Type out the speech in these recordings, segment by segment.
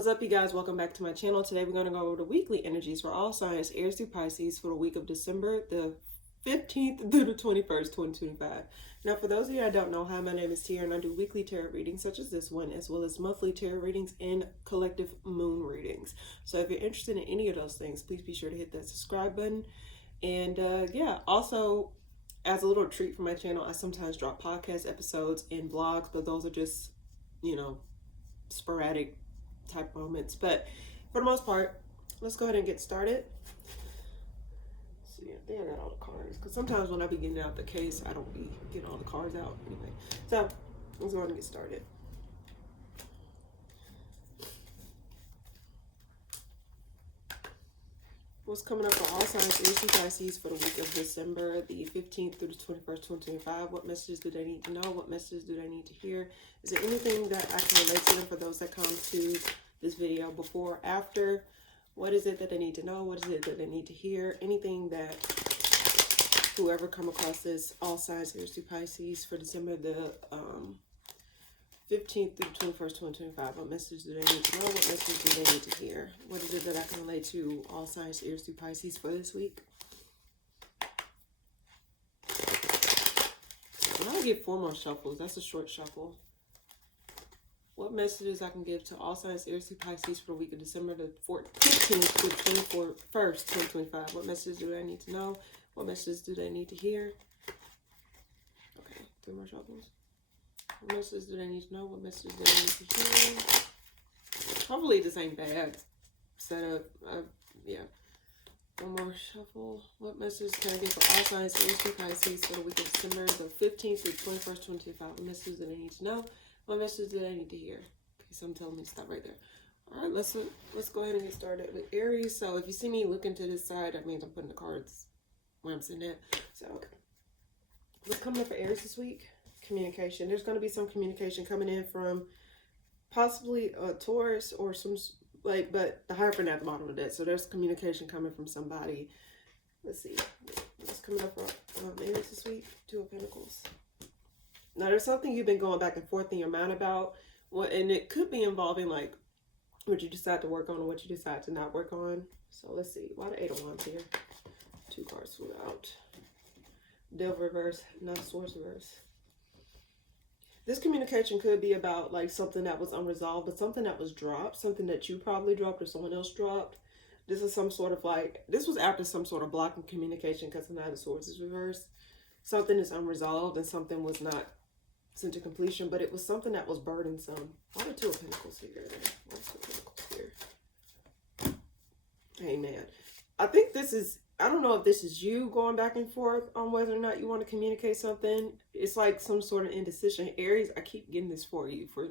What's up, you guys? Welcome back to my channel. Today we're going to go over the weekly energies for all signs, Aries through Pisces, for the week of December the 15th through the 21st, 2025. Now, for those of you I don't know, hi, my name is Tia, and I do weekly tarot readings such as this one, as well as monthly tarot readings and collective moon readings. So if you're interested in any of those things, please be sure to hit that subscribe button. And yeah, also, as a little treat for my channel, I sometimes drop podcast episodes and vlogs, but those are just, sporadic type moments. But for the most part, let's go ahead and get started. See, I think I got all the cards, because sometimes when I be getting out the case, I don't be getting all the cards out anyway. So let's go ahead and get started. What's coming up for all signs, Aries and Pisces, for the week of December the 15th through the 21st, 2025? What messages do they need to know? What messages do they need to hear? Is there anything that I can relate to them for those that come to this video before or after? What is it that they need to know? What is it that they need to hear? Anything that whoever come across this, all signs, Aries through Pisces, for December the 15th through 21st, 2025. What message do they need to know? What message do they need to hear? What is it that I can relate to all signs, Aries through Pisces, for this week? And I'll get 4 more shuffles. That's a short shuffle. What messages I can give to all signs, Aries through Pisces, for the week of December the 15th to 21st, 2025. What messages do they need to know? What messages do they need to hear? Okay, 3 more shuffles. What messages do they need to know? What messages do they need to hear? Probably the same bag setup. Yeah. 1 more shuffle. What message can I give for all signs, Aries through Pisces, for the week of December the 15th through 21st, 2025? What messages do they need to know? What message do they need to hear? Okay, someone telling me to stop right there. All right, let's go ahead and get started with Aries. So if you see me looking to this side, that means I'm putting the cards where I'm sitting at. So what's coming up for Aries this week? Communication. There's going to be some communication coming in from possibly a Taurus or some, but the Hierophant at the bottom of that. So there's communication coming from somebody. Let's see. What's coming up for Aries this week? 2 of Pentacles. Now, there's something you've been going back and forth in your mind about, and it could be involving like what you decide to work on or what you decide to not work on. So let's see. Why the 8 of Wands here? 2 cards flew out. Devil reverse, 9 of Swords reverse. This communication could be about like something that was unresolved, but something that was dropped, something that you probably dropped or someone else dropped. This is some sort of this was after some sort of blocking communication, because the 9 of Swords is reversed. Something is unresolved and something was not sent to completion, but it was something that was burdensome. Why the 2 of Pentacles here? Why the 2 of Pentacles here? Amen. I think this is, I don't know if this is you going back and forth on whether or not you want to communicate something. It's like some sort of indecision. Aries, I keep getting this for you. For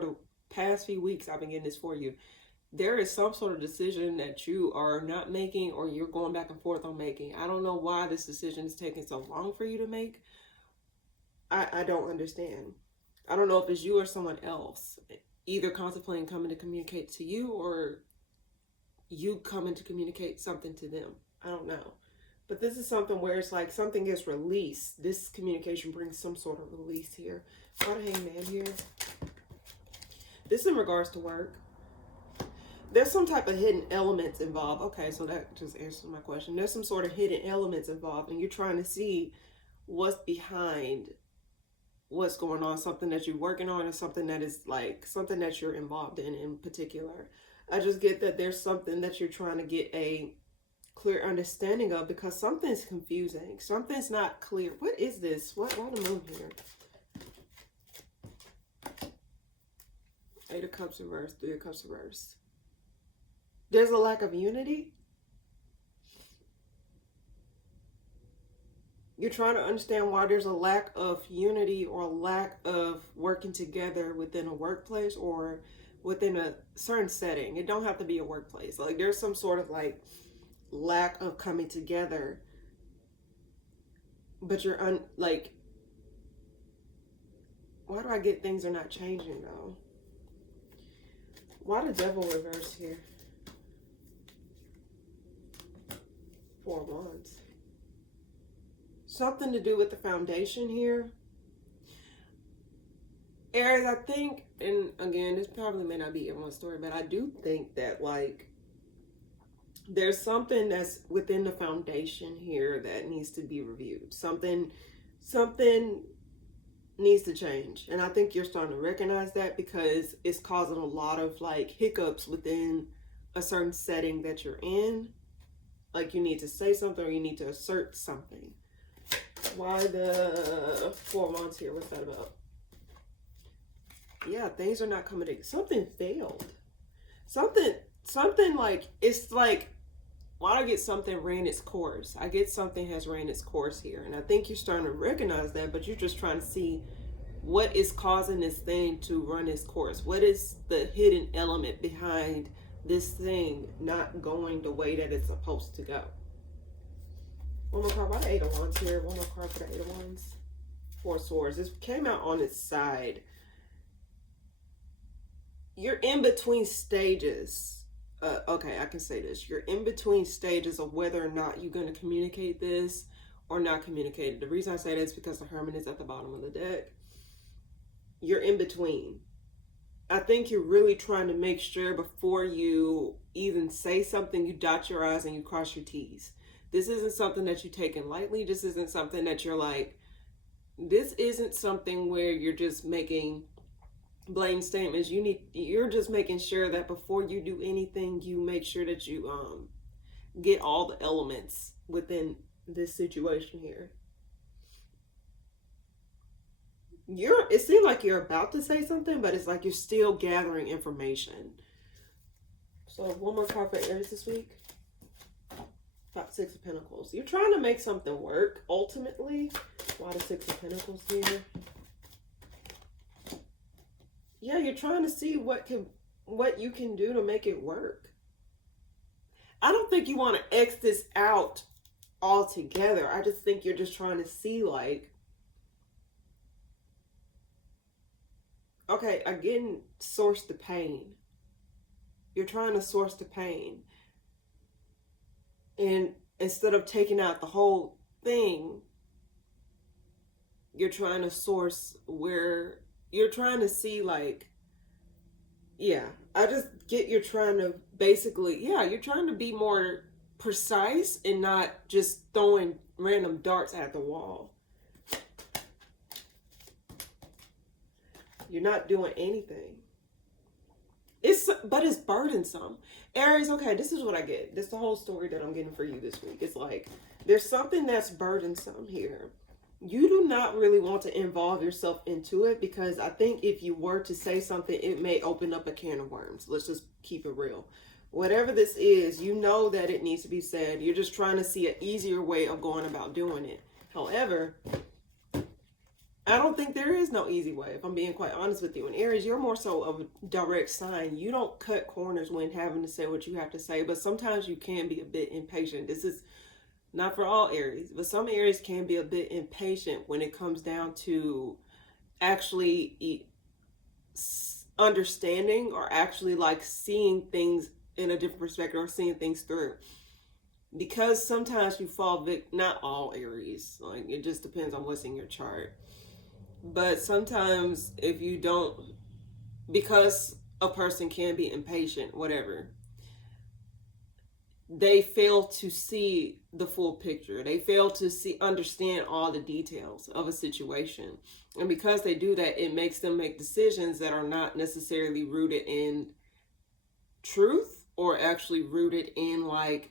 the past few weeks, I've been getting this for you. There is some sort of decision that you are not making, or you're going back and forth on making. I don't know why this decision is taking so long for you to make. I don't understand. I don't know if it's you or someone else, either contemplating coming to communicate to you, or you coming to communicate something to them. I don't know. But this is something where it's like something gets released. This communication brings some sort of release here. Why the Hangman here? This is in regards to work. There's some type of hidden elements involved. Okay, so that just answers my question. There's some sort of hidden elements involved, and you're trying to see what's behind what's going on, something that you're working on, or something that is like something that you're involved in particular. I just get that there's something that you're trying to get a clear understanding of, because something's confusing. Something's not clear. What is this? Why the moon here? 8 of Cups reverse, 3 of Cups reverse. There's a lack of unity. You're trying to understand why there's a lack of unity or a lack of working together within a workplace or within a certain setting. It don't have to be a workplace. Like there's some sort of like lack of coming together, but you're why do I get things are not changing though? Why the Devil reverse here? 4 of Wands. Something to do with the foundation here. Aries, I think, and again, this probably may not be everyone's story, but I do think that, like, there's something that's within the foundation here that needs to be reviewed. Something needs to change. And I think you're starting to recognize that because it's causing a lot of, like, hiccups within a certain setting that you're in. Like, you need to say something or you need to assert something. Why the 4 months here? What's that about? Yeah, things are not coming together. Something failed. Something like, it's like, why do I get something ran its course? I get something has ran its course here. And I think you're starting to recognize that, but you're just trying to see what is causing this thing to run its course. What is the hidden element behind this thing not going the way that it's supposed to go? One more card. Why the 8 of Wands here? One more card for the 8 of Wands. 4 Swords. This came out on its side. You're in between stages. Okay, I can say this. You're in between stages of whether or not you're going to communicate this or not communicate it. The reason I say that is because the Hermit is at the bottom of the deck. You're in between. I think you're really trying to make sure before you even say something, you dot your I's and you cross your T's. This isn't something that you're taking lightly. This isn't something that you're like, this isn't something where you're just making blatant statements. You're just making sure that before you do anything, you make sure that you get all the elements within this situation here. It seems like you're about to say something, but it's like you're still gathering information. So one more card for Aries this week. 6 of Pentacles. You're trying to make something work ultimately. Why the 6 of Pentacles here? Yeah, you're trying to see what you can do to make it work. I don't think you want to X this out altogether. I just think you're just trying to see, like, okay, again, source the pain. You're trying to source the pain. And instead of taking out the whole thing, you're trying to source where you're trying to see, like, yeah, I just get you're trying to basically, yeah, you're trying to be more precise and not just throwing random darts at the wall. You're not doing anything. But it's burdensome. Aries, okay, this is what I get. This is the whole story that I'm getting for you this week. It's like, there's something that's burdensome here. You do not really want to involve yourself into it because I think if you were to say something, it may open up a can of worms. Let's just keep it real. Whatever this is, you know that it needs to be said. You're just trying to see an easier way of going about doing it. However, I don't think there is no easy way, if I'm being quite honest with you. And Aries, you're more so of a direct sign. You don't cut corners when having to say what you have to say, but sometimes you can be a bit impatient. This is not for all Aries, but some Aries can be a bit impatient when it comes down to actually understanding or actually like seeing things in a different perspective or seeing things through. Because sometimes you fall not all Aries, like it just depends on what's in your chart. But sometimes if you don't, because a person can be impatient, whatever, they fail to see the full picture. They fail to understand all the details of a situation. And because they do that, it makes them make decisions that are not necessarily rooted in truth or actually rooted in like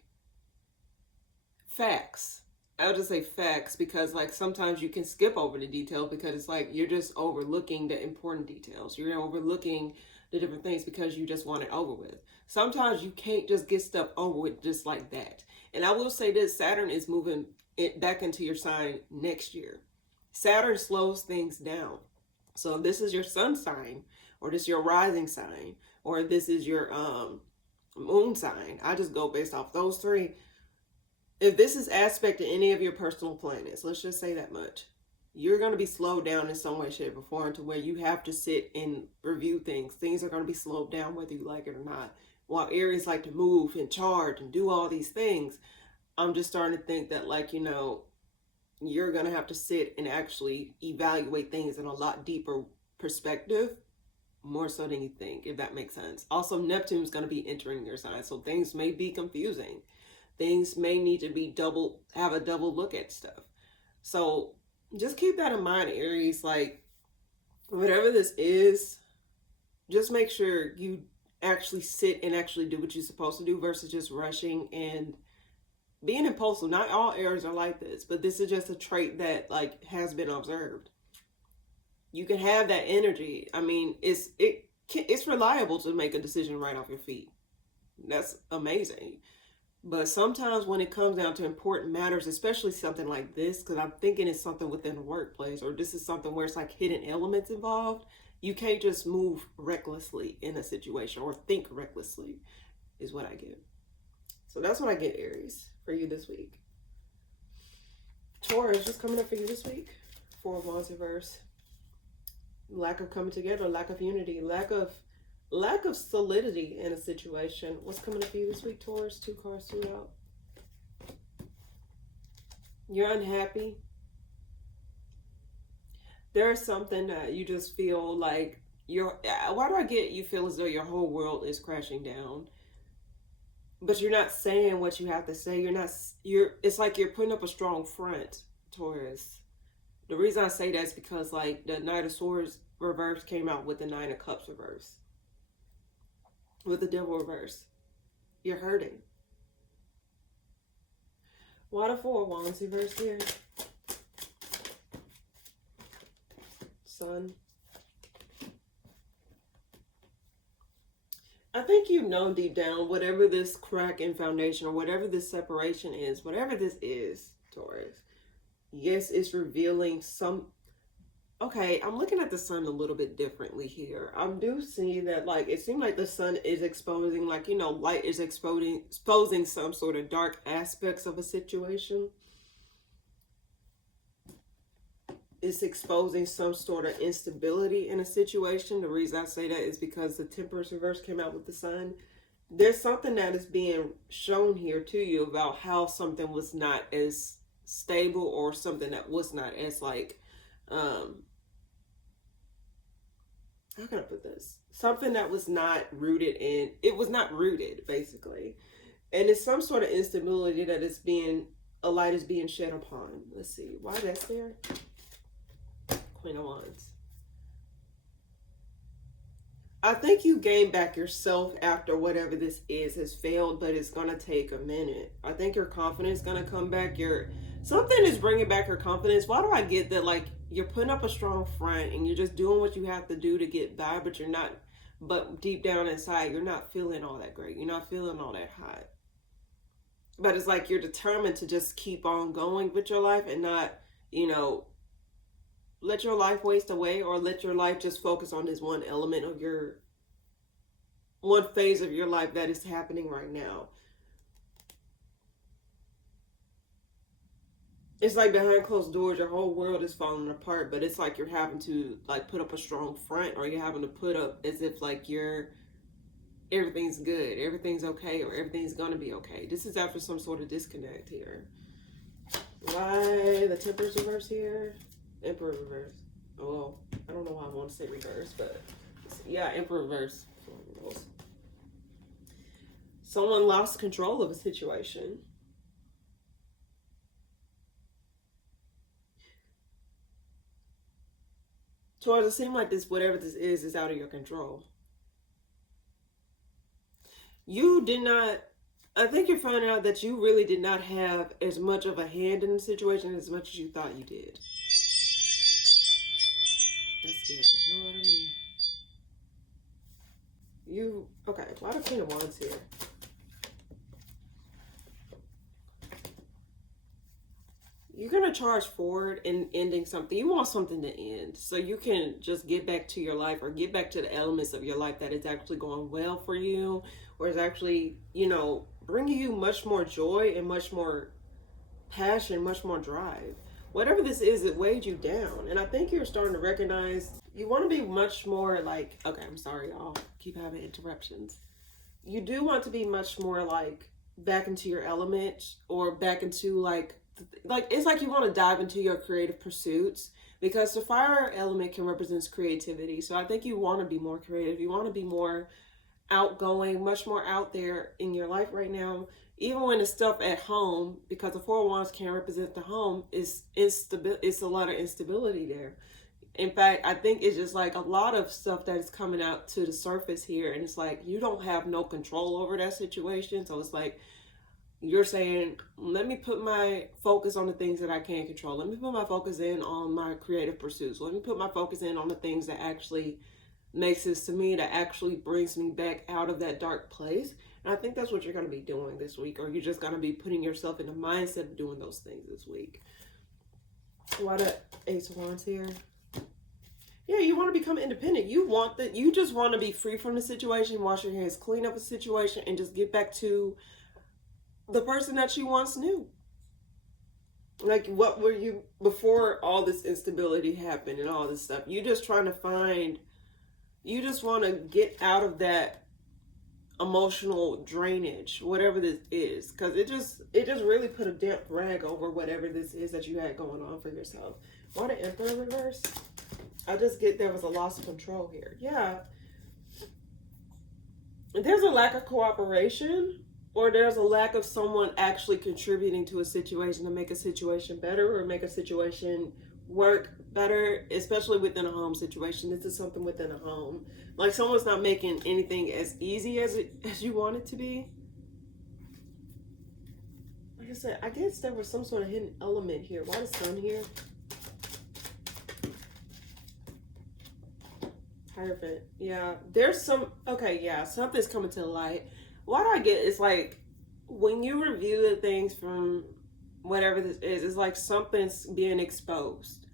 facts. I'll just say facts because like sometimes you can skip over the details because it's like you're just overlooking the important details. You're overlooking the different things because you just want it over with. Sometimes you can't just get stuff over with just like that. And I will say this, Saturn is moving it back into your sign next year. Saturn slows things down. So if this is your sun sign or this is your rising sign or this is your moon sign, I just go based off those three. If this is aspect to any of your personal planets, let's just say that much, you're going to be slowed down in some way, shape, or form to where you have to sit and review things. Things are going to be slowed down whether you like it or not. While Aries like to move and charge and do all these things, I'm just starting to think that like, you know, you're going to have to sit and actually evaluate things in a lot deeper perspective more so than you think, if that makes sense. Also, Neptune's going to be entering your sign, so things may be confusing. Things may need to be have a double look at stuff. So just keep that in mind, Aries. Like, whatever this is, just make sure you actually sit and actually do what you're supposed to do versus just rushing and being impulsive. Not all Aries are like this, but this is just a trait that like has been observed. You can have that energy. I mean, it's reliable to make a decision right off your feet. That's amazing. But sometimes when it comes down to important matters, especially something like this, because I'm thinking it's something within the workplace, or this is something where it's like hidden elements involved, you can't just move recklessly in a situation or think recklessly, is what I get. So that's what I get, Aries, for you this week. Taurus, just coming up for you this week. 4 of Wands reverse. Lack of coming together, lack of unity, lack of solidity in a situation. What's coming up for you this week, Taurus? 2 cards, 2 out. You're unhappy. There's something that you just feel like why do I get you feel as though your whole world is crashing down? But you're not saying what you have to say. It's like you're putting up a strong front, Taurus. The reason I say that is because like the Knight of Swords reverse came out with the 9 of Cups reverse. With the Devil reverse. You're hurting. Why the 4 of Wands reverse here? Sun. I think you know deep down, whatever this crack in foundation or whatever this separation is, whatever this is, Taurus, yes, it's revealing some... Okay, I'm looking at the sun a little bit differently here. I do see that, like, it seems like the sun is exposing, like, you know, light is exposing some sort of dark aspects of a situation. It's exposing some sort of instability in a situation. The reason I say that is because the Temperance reverse came out with the sun. There's something that is being shown here to you about how something was not as stable, or something that was not as like, how can I put this? Something that was not rooted in, it was not rooted, basically. And it's some sort of instability that is a light is being shed upon. Let's see, why that's there? Queen of Wands. I think you gain back yourself after whatever this is has failed, but it's going to take a minute. I think your confidence is going to come back. Something is bringing back your confidence. Why do I get that? Like, you're putting up a strong front and you're just doing what you have to do to get by, but you're not, but deep down inside, you're not feeling all that great. You're not feeling all that hot. But it's like you're determined to just keep on going with your life and not, you know, let your life waste away, or let your life just focus on this one element of one phase of your life that is happening right now. It's like behind closed doors, your whole world is falling apart, but it's like you're having to like put up a strong front, or you're having to put up as if like everything's good, everything's okay, or everything's gonna be okay. This is after some sort of disconnect here. Why the Temperance reverse here? Emperor reverse. Well, I don't know why I want to say reverse, but yeah, Emperor reverse. Someone lost control of a situation. Taurus, it seems like whatever this is out of your control. I think you're finding out that you really did not have as much of a hand in the situation as much as you thought you did. That scared the hell out of me. Okay, why the Queen of Wands here? You're going to charge forward in ending something. You want something to end so you can just get back to your life, or get back to the elements of your life that is actually going well for you, or is actually, you know, bringing you much more joy and much more passion, much more drive. Whatever this is, it weighed you down. And I think you're starting to recognize you want to be much more like, okay, I'm sorry, y'all keep having interruptions. You do want to be much more like back into your element, or back into like it's like you want to dive into your creative pursuits, because the fire element can represent creativity. So I think you want to be more creative. You want to be more outgoing, much more out there in your life right now. Even when it's stuff at home, because the Four of Wands can represent the home, it's a lot of instability there. In fact, I think it's just like a lot of stuff that is coming out to the surface here, and it's like you don't have no control over that situation. So it's like you're saying, let me put my focus on the things that I can control. Let me put my focus in on my creative pursuits. Let me put my focus in on the things that actually makes sense to me, that actually brings me back out of that dark place. And I think that's what you're going to be doing this week, or you're just going to be putting yourself in the mindset of doing those things this week. Why the Ace of Wands here? Yeah, you want to become independent. You just want to be free from the situation, wash your hands, clean up a situation, and just get back to the person that you once knew. Like, what were you before all this instability happened and all this stuff? You just want to get out of that emotional drainage, whatever this is, because it just really put a damp rag over whatever this is that you had going on for yourself. Why the Emperor reverse? I just get there was a loss of control here. Yeah. There's a lack of cooperation, or there's a lack of someone actually contributing to a situation to make a situation better or make a situation work better, especially within a home situation. This is something within a home. Like someone's not making anything as easy as you want it to be. Like I said, I guess there was some sort of hidden element here. Why the Sun here? Hierophant. Yeah, there's some, okay, yeah, something's coming to the light. What I get is like, when you review the things from whatever this is, it's like something's being exposed.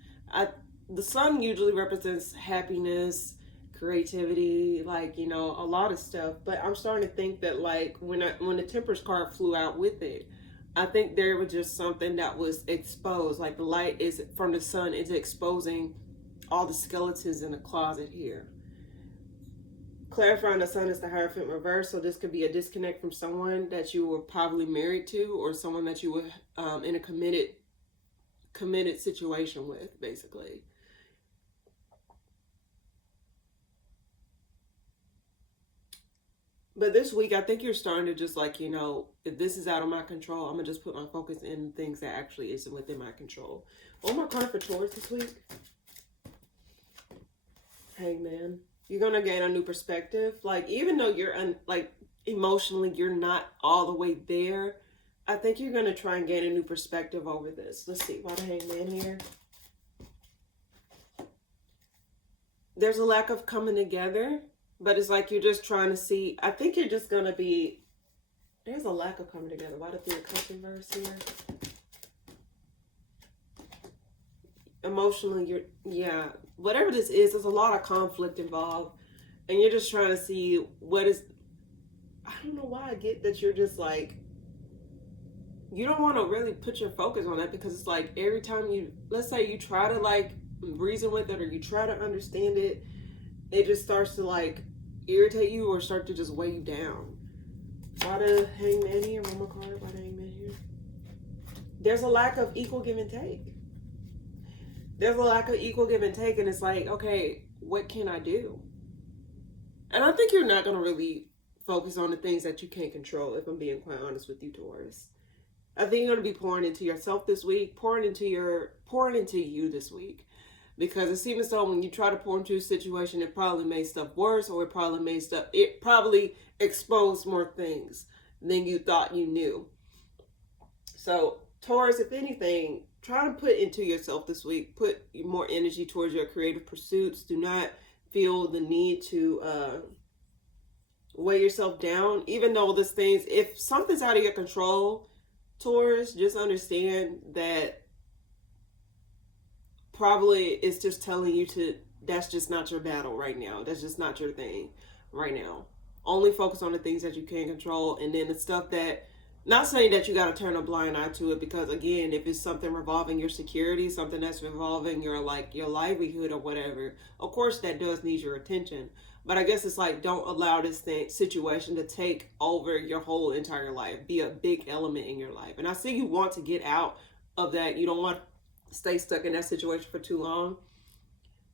The Sun usually represents happiness, creativity, like, you know, a lot of stuff. But I'm starting to think that, like, when the Temperance card flew out with it, I think there was just something that was exposed. Like the light is from the Sun is exposing all the skeletons in the closet here. Clarifying the Sun is the Hierophant reverse, so this could be a disconnect from someone that you were probably married to, or someone that you were in a committed situation with, basically. But this week, I think you're starting to just like, you know, if this is out of my control, I'm going to just put my focus in things that actually isn't within my control. One more card for Taurus this week. Hey, man. You're going to gain a new perspective. Like, even though you're, like, emotionally, you're not all the way there, I think you're going to try and gain a new perspective over this. Let's see. Why the Hangman here? There's a lack of coming together, but it's like you're just trying to see. I think you're just going to be, there's a lack of coming together. Why the Three of Cups reverse here? Emotionally, you're, yeah, whatever this is, there's a lot of conflict involved, and you're just trying to see what is, I don't know why I get that you're just like, you don't want to really put your focus on that, because it's like every time you, let's say you try to like reason with it, or you try to understand it, it just starts to like irritate you or start to just weigh you down. Why the Hangman here? One more card. Why the Hangman here? There's a lack of equal give and take. There's a lack of equal give and take, and it's like, okay, what can I do? And I think you're not going to really focus on the things that you can't control, if I'm being quite honest with you, Taurus. I think you're going to be pouring into yourself this week, pouring into you this week. Because it seems as though when you try to pour into a situation, it probably made stuff worse, or it probably exposed more things than you thought you knew. So, Taurus, if anything, try to put into yourself this week. Put more energy towards your creative pursuits. Do not feel the need to weigh yourself down. Even though this things, if something's out of your control, Taurus, just understand that probably it's just telling you to, that's just not your battle right now. That's just not your thing right now. Only focus on the things that you can control, and then the stuff that, not saying that you got to turn a blind eye to it, because again, if it's something revolving your security, something that's revolving your livelihood or whatever, of course that does need your attention. But I guess it's like, don't allow this situation to take over your whole entire life, be a big element in your life. And I see you want to get out of that. You don't want stay stuck in that situation for too long.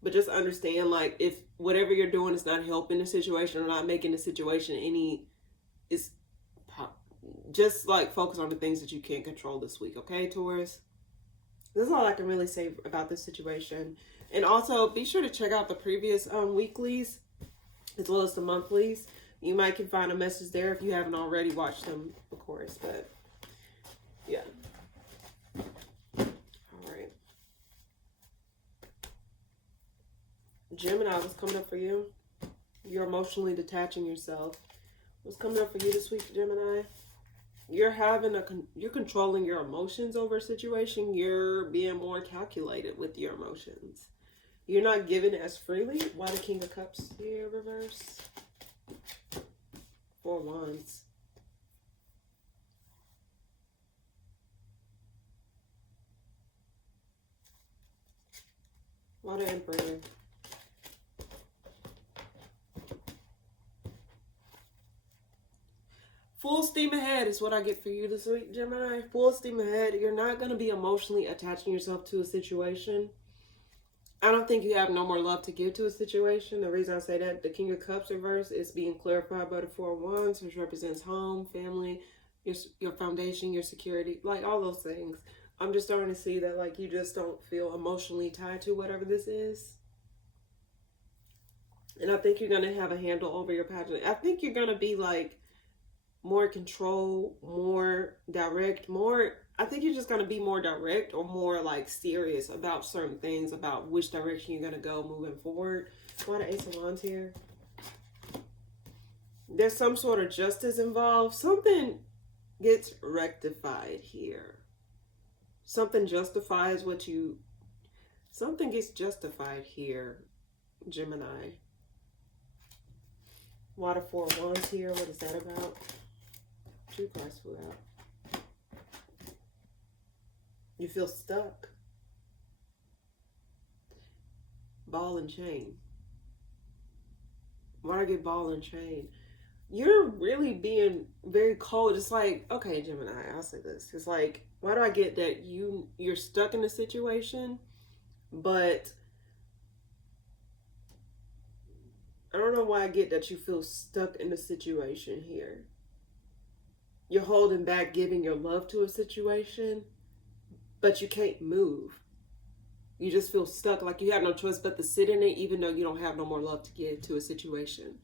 But just understand, like, if whatever you're doing is not helping the situation or not making the situation any, is just like focus on the things that you can't control this week, okay, Taurus? This is all I can really say about this situation. And also, be sure to check out the previous weeklies as well as the monthlies. You might can find a message there if you haven't already watched them, of course. But yeah. All right. Gemini, what's coming up for you? You're emotionally detaching yourself. What's coming up for you this week, Gemini? You're controlling your emotions over a situation. You're being more calculated with your emotions. You're not giving as freely. Why the King of Cups here, reverse? 4 Wands. Why the Emperor? Full steam ahead is what I get for you this week, Gemini. Full steam ahead. You're not going to be emotionally attaching yourself to a situation. I don't think you have no more love to give to a situation. The reason I say that, the King of Cups reverse is being clarified by the 4 Wands, which represents home, family, your foundation, your security, like all those things. I'm just starting to see that, like, you just don't feel emotionally tied to whatever this is. And I think you're going to have a handle over your pageant. I think you're going to be, like, more control, more direct, I think you're just going to be more direct or more like serious about certain things, about which direction you're going to go moving forward. Why the Ace of Wands here? There's some sort of justice involved. Something gets rectified here. Something justifies something gets justified here, Gemini. Why the 4 Wands here? What is that about? 2 cards flew out. You feel stuck. Ball and chain. Why do I get ball and chain? You're really being very cold. It's like, okay, Gemini, I'll say this. It's like, why do I get that you're stuck in a situation, but I don't know why I get that you feel stuck in a situation here. You're holding back giving your love to a situation, but you can't move. You just feel stuck, like you have no choice but to sit in it, even though you don't have no more love to give to a situation.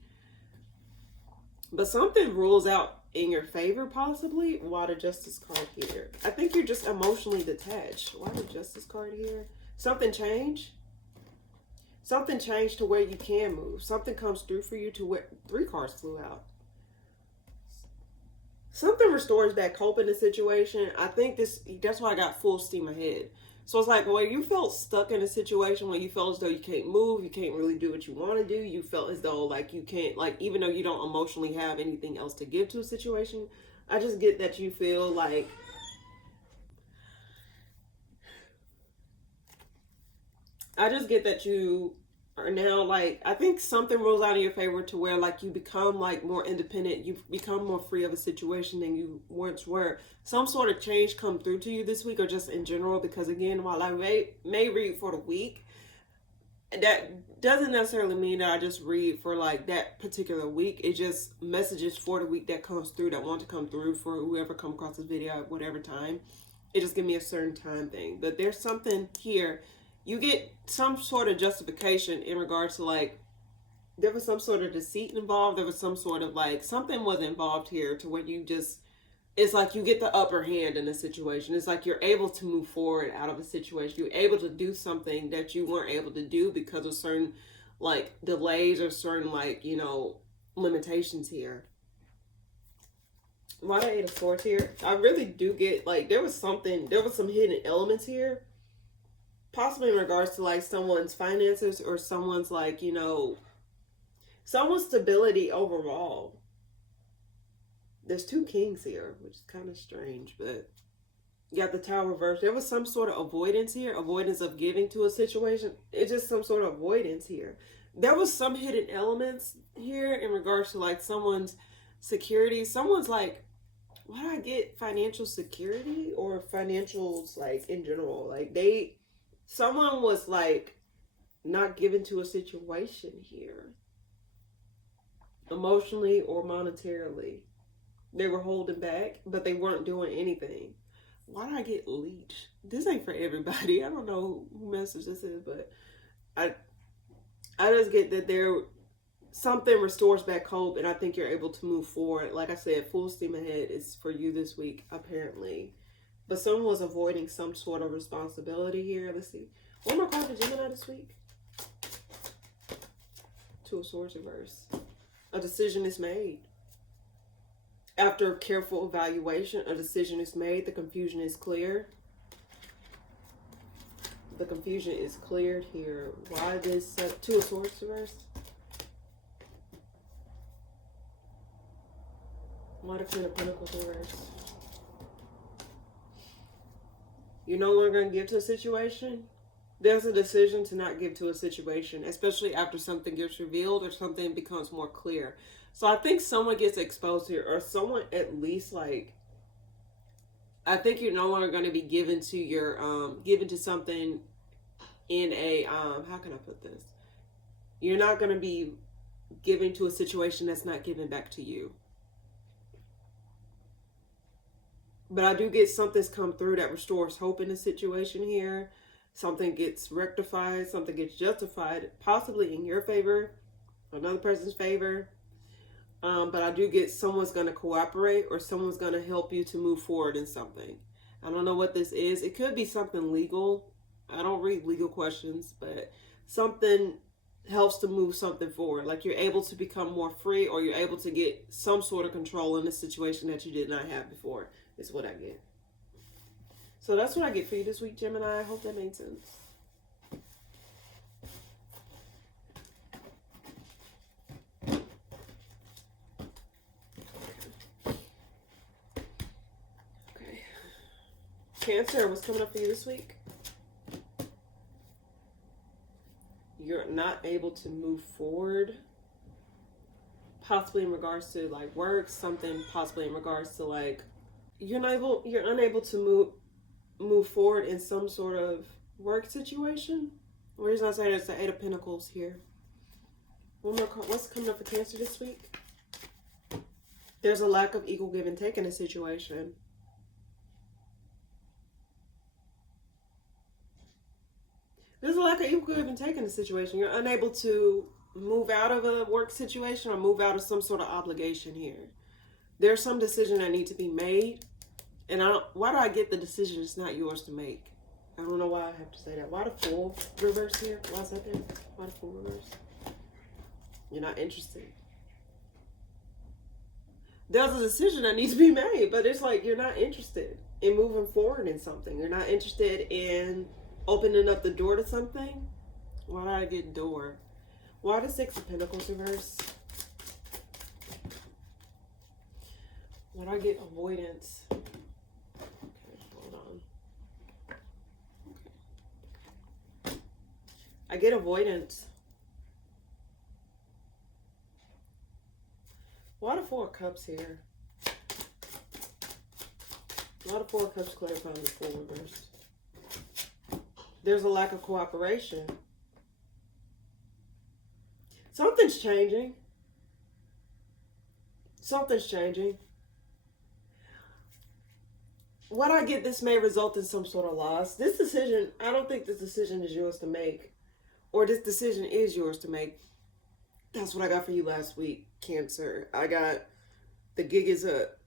But something rules out in your favor, possibly. Why the Justice card here? I think you're just emotionally detached. Why the Justice card here? Something changed. Something changed to where you can move. Something comes through for you to where 3 cards flew out. Something restores back hope in the situation. I think that's why I got full steam ahead. So it's like, when you felt stuck in a situation, when you felt as though you can't move, you can't really do what you want to do, you felt as though like you can't, like, even though you don't emotionally have anything else to give to a situation, I just get that you feel like you are now, like, I think something rolls out in your favor to where, like, you become, like, more independent. You become more free of a situation than you once were. Some sort of change come through to you this week, or just in general, because, again, while I may read for the week, that doesn't necessarily mean that I just read for, like, that particular week. It just messages for the week that comes through, that want to come through for whoever come across this video at whatever time. It just give me a certain time thing. But there's something here. You get some sort of justification in regards to, like, there was some sort of deceit involved. There was some sort of, like, something was involved here to where you just, it's like you get the upper hand in a situation. It's like you're able to move forward out of a situation. You're able to do something that you weren't able to do because of certain, like, delays or certain, like, you know, limitations here. Why the 8 of Swords here? I really do get, like, there was some hidden elements here. Possibly in regards to, like, someone's finances or someone's, like, you know, someone's stability overall. There's 2 kings here, which is kind of strange, but you got the Tower reversed. There was some sort of avoidance here, avoidance of giving to a situation. It's just some sort of avoidance here. There was some hidden elements here in regards to, like, someone's security. Someone's, like, why do I get financial security or financials, like, in general? Like, they someone was like not given to a situation here, emotionally or monetarily. They were holding back, but they weren't doing anything. Why did I get leech? This ain't for everybody. I don't know who message this is, but I just get that there something restores back hope, and I think you're able to move forward. Like I said, full steam ahead is for you this week, apparently. But someone was avoiding some sort of responsibility here. Let's see. One more card for Gemini this week. Two of Swords reverse. A decision is made. After careful evaluation, a decision is made. The confusion is clear. The confusion is cleared here. Why this Two of Swords reverse? Why the Queen of Pentacles reverse? You're no longer going to give to a situation. There's a decision to not give to a situation, especially after something gets revealed or something becomes more clear. So I think someone gets exposed here, or someone at least like, I think you're no longer going to be given to your, given to something in a, how can I put this? You're not going to be giving to a situation that's not given back to you. But I do get something's come through that restores hope in the situation here. Something gets rectified, something gets justified, possibly in your favor, another person's favor. But I do get someone's going to cooperate, or someone's going to help you to move forward in something. I don't know what this is. It could be something legal. I don't read legal questions, but something helps to move something forward. Like you're able to become more free, or you're able to get some sort of control in a situation that you did not have before, is what I get. So that's what I get for you this week, Gemini. I hope that made sense. Okay. Cancer, what's coming up for you this week? You're not able to move forward. Possibly in regards to like work, something possibly in regards to like you're unable to move forward in some sort of work situation. The reason I say it's the Eight of Pentacles here. One more card. What's coming up for Cancer this week? There's a lack of equal give and take in a situation. There's a lack of equal give and take in a situation. You're unable to move out of a work situation or move out of some sort of obligation here. There's some decision that needs to be made. And why do I get the decision it's not yours to make? I don't know why I have to say that. Why the Fool reverse here? Why is that there? Why the Fool reverse? You're not interested. There's a decision that needs to be made, but it's like you're not interested in moving forward in something. You're not interested in opening up the door to something. Why did I get door? Why the Six of Pentacles reverse? Why do I get avoidance? I get avoidance. Why the Four of Cups here? Why the Four of Cups clarifying the Fool reverse? There's a lack of cooperation. Something's changing. Something's changing. What I get, this may result in some sort of loss. This decision, I don't think this decision is yours to make. Or this decision is yours to make. That's what I got for you last week, Cancer. I got the gig is up.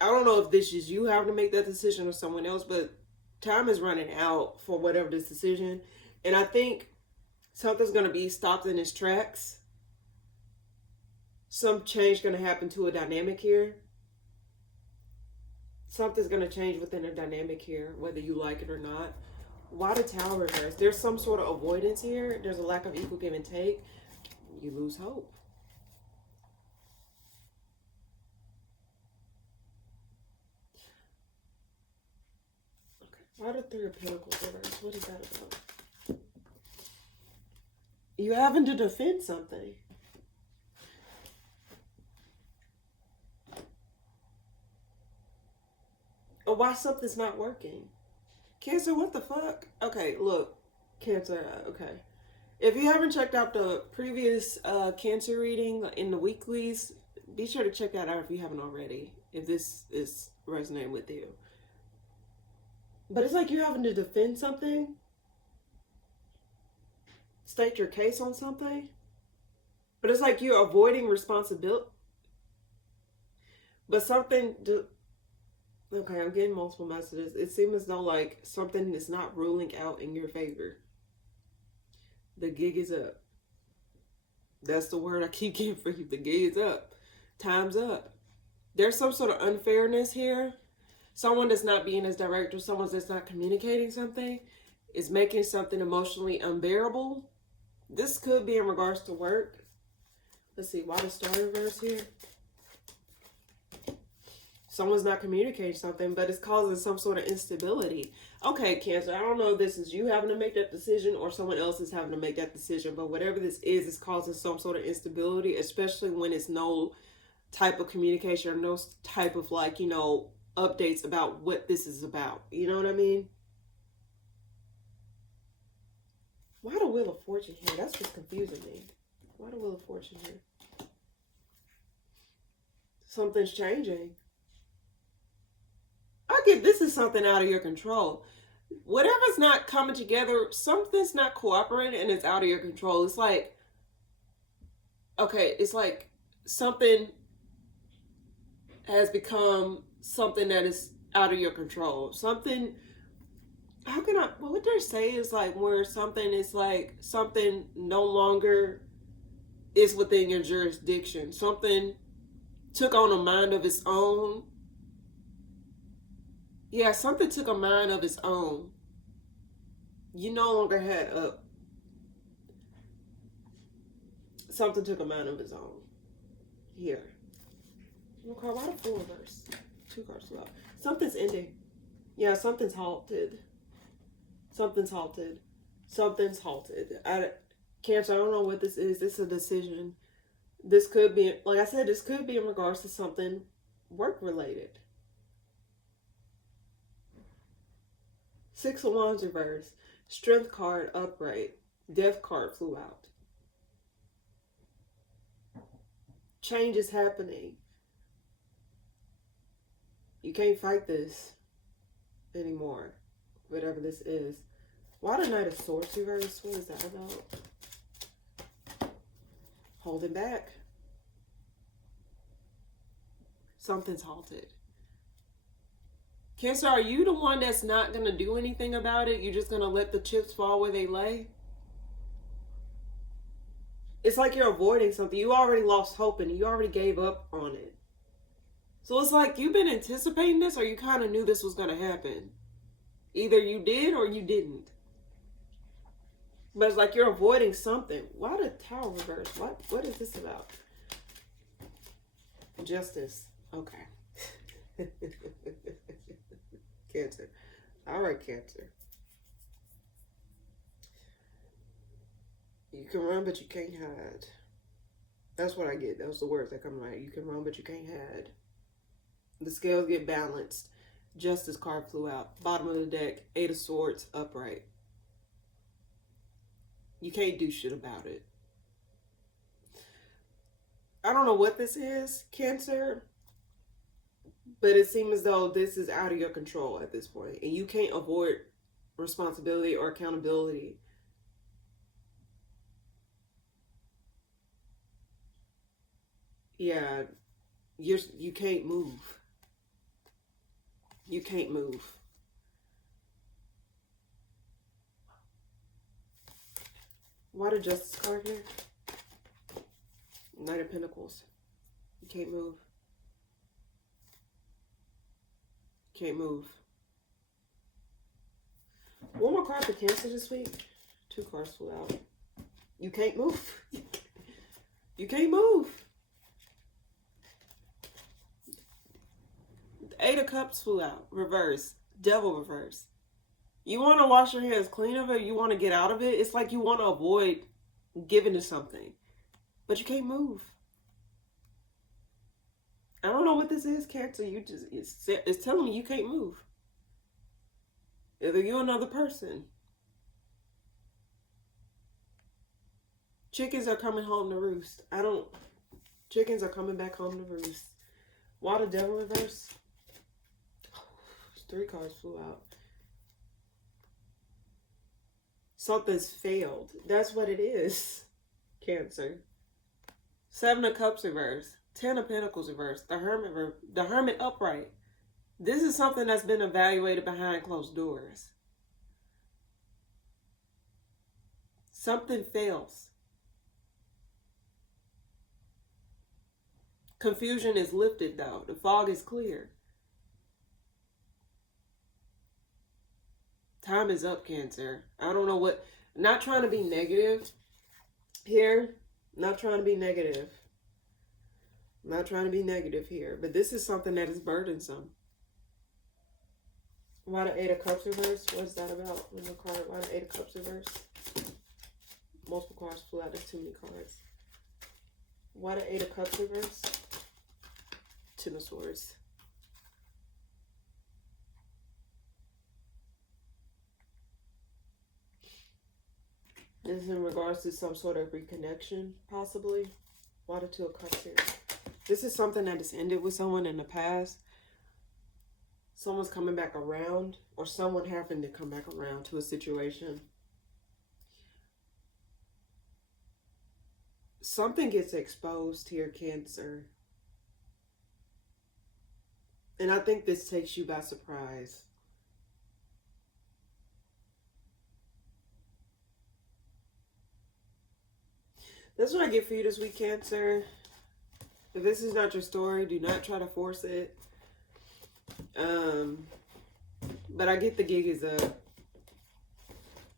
I don't know if this is you having to make that decision or someone else, but time is running out for whatever this decision. And I think something's going to be stopped in its tracks. Some change going to happen to a dynamic here. Something's going to change within a dynamic here, whether you like it or not. Why the Tower reverse? There's some sort of avoidance here. There's a lack of equal give and take. You lose hope. Okay. Why the Three of Pentacles reverse? What is that about? You having to defend something. Or why something's not working. Cancer, what the fuck? Okay, look. Cancer, okay. If you haven't checked out the previous Cancer reading in the weeklies, be sure to check that out if you haven't already, if this is resonating with you. But it's like you're having to defend something, state your case on something, but it's like you're avoiding responsibility. But something, okay, I'm getting multiple messages. It seems as though like something is not ruling out in your favor. The gig is up. That's the word I keep getting for you. The gig is up. Time's up. There's some sort of unfairness here. Someone that's not being as direct, or someone that's not communicating something is making something emotionally unbearable. This could be in regards to work. Let's see, why the star reverse here? Someone's not communicating something, but it's causing some sort of instability. Okay, Cancer, I don't know if this is you having to make that decision or someone else is having to make that decision, but whatever this is, it's causing some sort of instability, especially when it's no type of communication or no type of like, you know, updates about what this is about. You know what I mean? Why the Wheel of Fortune here? That's what's confusing me. Why the Wheel of Fortune here? Something's changing. I get this is something out of your control. Whatever's not coming together, something's not cooperating and it's out of your control. It's like, okay, it's like something has become something that is out of your control. Something, how can I, well, what they say is like where something is like, something no longer is within your jurisdiction. Something took on a mind of its own. Yeah, something took a mind of its own. You no longer had something took a mind of its own. Here. Okay, why the Fool reverse? 2 cards left. Something's ending. Yeah, something's halted. Something's halted. Something's halted. Cancer, I don't know what this is. This is a decision. This could be, like I said, this could be in regards to something work related. 6 of Wands reverse. Strength card upright. Death card flew out. Change is happening. You can't fight this anymore. Whatever this is. Why the Knight of Swords reverse? What is that about? Holding back. Something's halted. Cancer, are you the one that's not going to do anything about it? You're just going to let the chips fall where they lay? It's like you're avoiding something. You already lost hope and you already gave up on it. So it's like you've been anticipating this or you kind of knew this was going to happen. Either you did or you didn't. But it's like you're avoiding something. Why the Tower reverse? What is this about? Justice. Okay. Cancer. All right, Cancer. You can run, but you can't hide. That's what I get. Those are the words that come right. You can run, but you can't hide. The scales get balanced. Justice card flew out. Bottom of the deck, 8 of Swords, upright. You can't do shit about it. I don't know what this is, Cancer, but it seems as though this is out of your control at this point, and you can't avoid responsibility or accountability. Yeah, you can't move. You can't move. Why the Justice card here? Knight of Pentacles. You can't move. Can't move. One more card for Cancer this week. 2 cards flew out. You can't move. You can't move. The 8 of Cups flew out. Reverse. Devil reverse. You want to wash your hands clean of it. You want to get out of it. It's like you want to avoid giving to something. But you can't move. I don't know what this is, Cancer. It's telling me you can't move. Either you or another person. Chickens are coming home to roost. Chickens are coming back home to roost. Why the devil reverse? 3 cards flew out. Something's failed. That's what it is. Cancer. 7 of Cups reverse. 10 of Pentacles reverse. The Hermit upright. This is something that's been evaluated behind closed doors. Something fails. Confusion is lifted though. The fog is clear. Time is up, Cancer. I don't know what... Not trying to be negative here. Not trying to be negative. Not trying to be negative here. But this is something that is burdensome. Why the 8 of Cups reverse? What is that about? One more card. Why the 8 of Cups reverse? Multiple cards flew out. There's too many cards. Why the 8 of Cups reverse? 10 of Swords. This is in regards to some sort of reconnection, possibly. Why the 2 of Cups here? This is something that has ended with someone in the past. Someone's coming back around, or someone happened to come back around to a situation. Something gets exposed here, Cancer. And I think this takes you by surprise. That's what I get for you this week, Cancer. If this is not your story, do not try to force it. But I get the gig is up.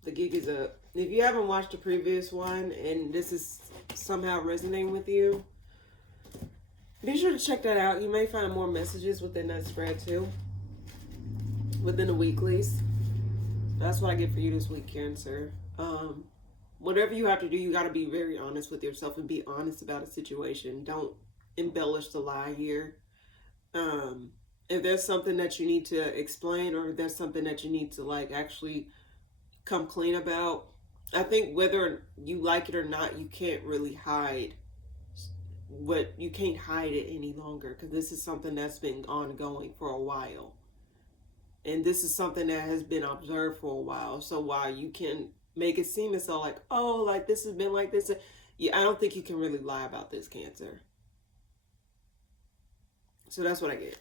The gig is up. If you haven't watched the previous one and this is somehow resonating with you, be sure to check that out. You may find more messages within that spread too. Within the weeklies. That's what I get for you this week, Cancer. Whatever you have to do, you got to be very honest with yourself and be honest about a situation. Don't embellish the lie here. If there's something that you need to explain, or if there's something that you need to like actually come clean about, I think whether you like it or not, you can't really hide you can't hide it any longer, because this is something that's been ongoing for a while. And this is something that has been observed for a while. So while you can make it seem as though like, oh, like this has been like this, yeah, I don't think you can really lie about this, Cancer. So that's what I get.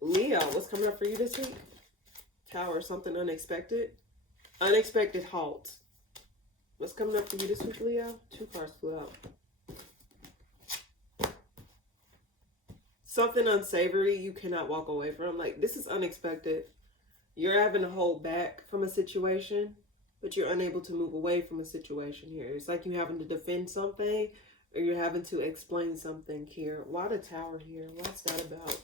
Leo, what's coming up for you this week? Tower, something unexpected. Unexpected halt. What's coming up for you this week, Leo? 2 cards flew out. Something unsavory you cannot walk away from. Like, this is unexpected. You're having to hold back from a situation, but you're unable to move away from a situation here. It's like you're having to defend something, or you're having to explain something here. Why the Tower here? What's that about?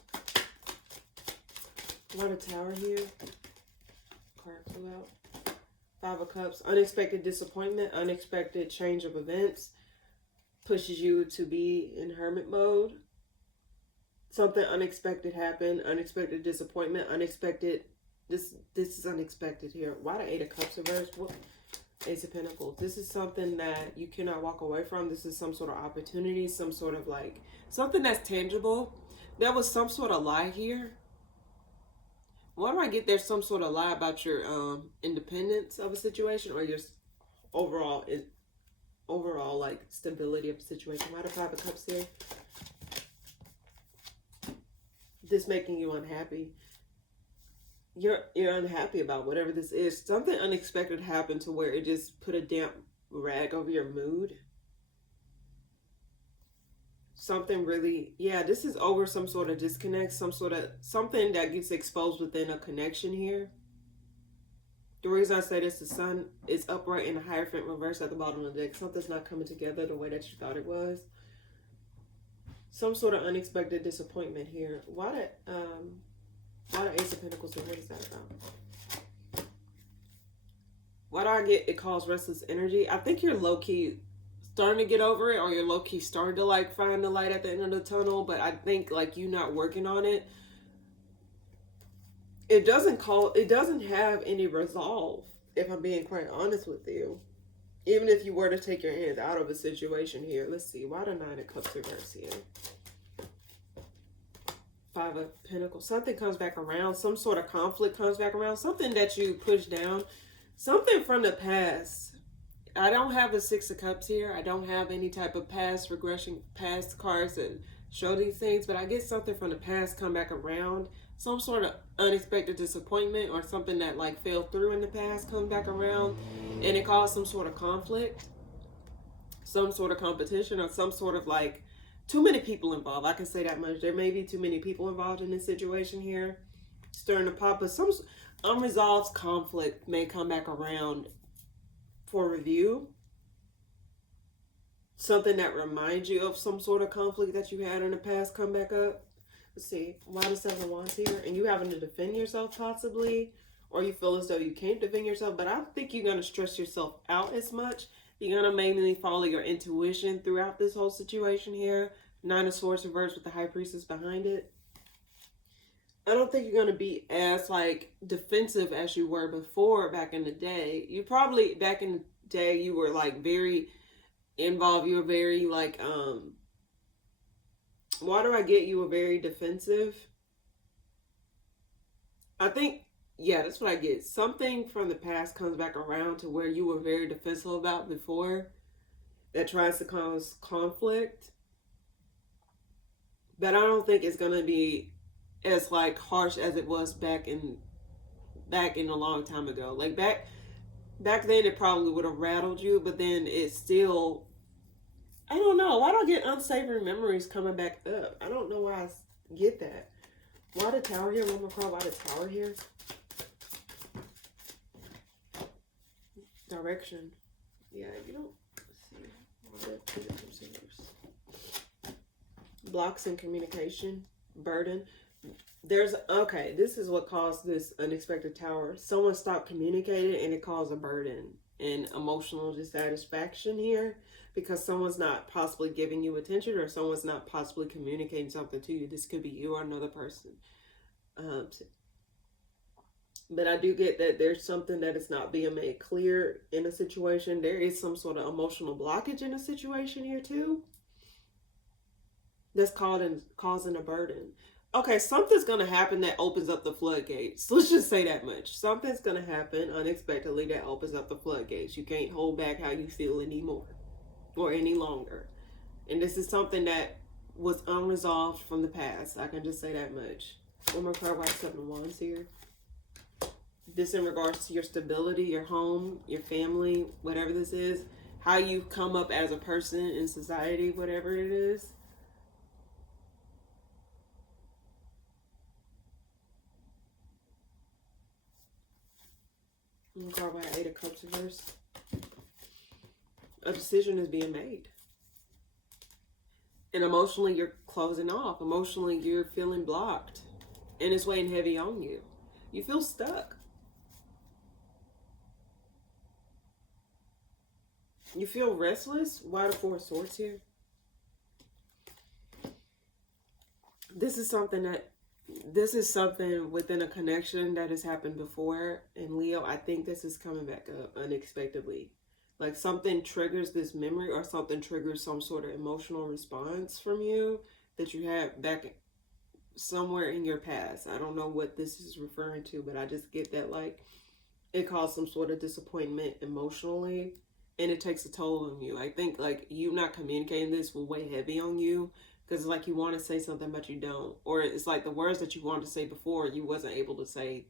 Why the Tower here? Card flew out. 5 of Cups. Unexpected disappointment. Unexpected change of events. Pushes you to be in hermit mode. Something unexpected happened. Unexpected disappointment. Unexpected. This is unexpected here. Why the 8 of Cups reverse? What? Ace of Pentacles. This is something that you cannot walk away from. This is some sort of opportunity. Some sort of like something that's tangible. There was some sort of lie here. Why do I get there's some sort of lie about your independence of a situation, or your overall like stability of the situation? Why the 5 of Cups here? This making you unhappy. You're unhappy about whatever this is. Something unexpected happened to where it just put a damp rag over your mood. Something really, yeah, this is over some sort of disconnect, something that gets exposed within a connection here. The reason I say this, the Sun is upright in the Hierophant reverse at the bottom of the deck. Something's not coming together the way that you thought it was. Some sort of unexpected disappointment here. Why the Ace of Pentacles? What is that about? Why do I get it caused restless energy? I think you're low-key starting to get over it, or you're low-key starting to like find the light at the end of the tunnel, but I think like you not working on it, it doesn't have any resolve, if I'm being quite honest with you. Even if you were to take your hands out of a situation here. Let's see. Why the Nine of Cups reverse here? Five of Pentacles. Something comes back around. Some sort of conflict comes back around. Something that you push down. Something from the past. I don't have a Six of Cups here. I don't have any type of past regression, past cards that show these things. But I get something from the past come back around. Some sort of unexpected disappointment or something that like fell through in the past comes back around. And it caused some sort of conflict. Some sort of competition or some sort of like too many people involved. I can say that much. There may be too many people involved in this situation here. Stirring the pot, but some unresolved conflict may come back around for review. Something that reminds you of some sort of conflict that you had in the past come back up. Let's see. Why the Seven of Wands here? And you having to defend yourself possibly. Or you feel as though you can't defend yourself. But I don't think you're going to stress yourself out as much. You're going to mainly follow your intuition throughout this whole situation here. Nine of Swords reversed with the High Priestess behind it. I don't think you're going to be as like defensive as you were before back in the day. You probably, back in the day, you were like very involved. You were very like, why do I get you were very defensive? I think, yeah, that's what I get. Something from the past comes back around to where you were very defensive about before that tries to cause conflict. But I don't think it's going to be as like harsh as it was back in a long time ago. Like back then it probably would have rattled you, but then it's still, I don't know. Why do I get unsavory memories coming back up? I don't know why I get that. Why the Tower here? One more card. Why the Tower here? Direction. Yeah, you don't see. Blocks in communication. Burden. Okay, this is what caused this unexpected Tower. Someone stopped communicating and it caused a burden and emotional dissatisfaction here because someone's not possibly giving you attention or someone's not possibly communicating something to you. This could be you or another person. But I do get that there's something that is not being made clear in a situation. There is some sort of emotional blockage in a situation here too. That's causing a burden. Okay, something's going to happen that opens up the floodgates. Let's just say that much. Something's going to happen unexpectedly that opens up the floodgates. You can't hold back how you feel anymore or any longer. And this is something that was unresolved from the past. I can just say that much. One more card, why Seven of Wands here. This in regards to your stability, your home, your family, whatever this is. How you come up as a person in society, whatever it is. Card by Eight of Cups reverse. A decision is being made. And emotionally, you're closing off. Emotionally, you're feeling blocked. And it's weighing heavy on you. You feel stuck. You feel restless. Why the Four of Swords here? This is something within a connection that has happened before. And Leo, I think this is coming back up unexpectedly. Like something triggers this memory or something triggers some sort of emotional response from you that you had back somewhere in your past. I don't know what this is referring to, but I just get that like it caused some sort of disappointment emotionally and it takes a toll on you. I think like you not communicating this will weigh heavy on you. Because it's like you want to say something, but you don't. Or it's like the words that you wanted to say before, you wasn't able to say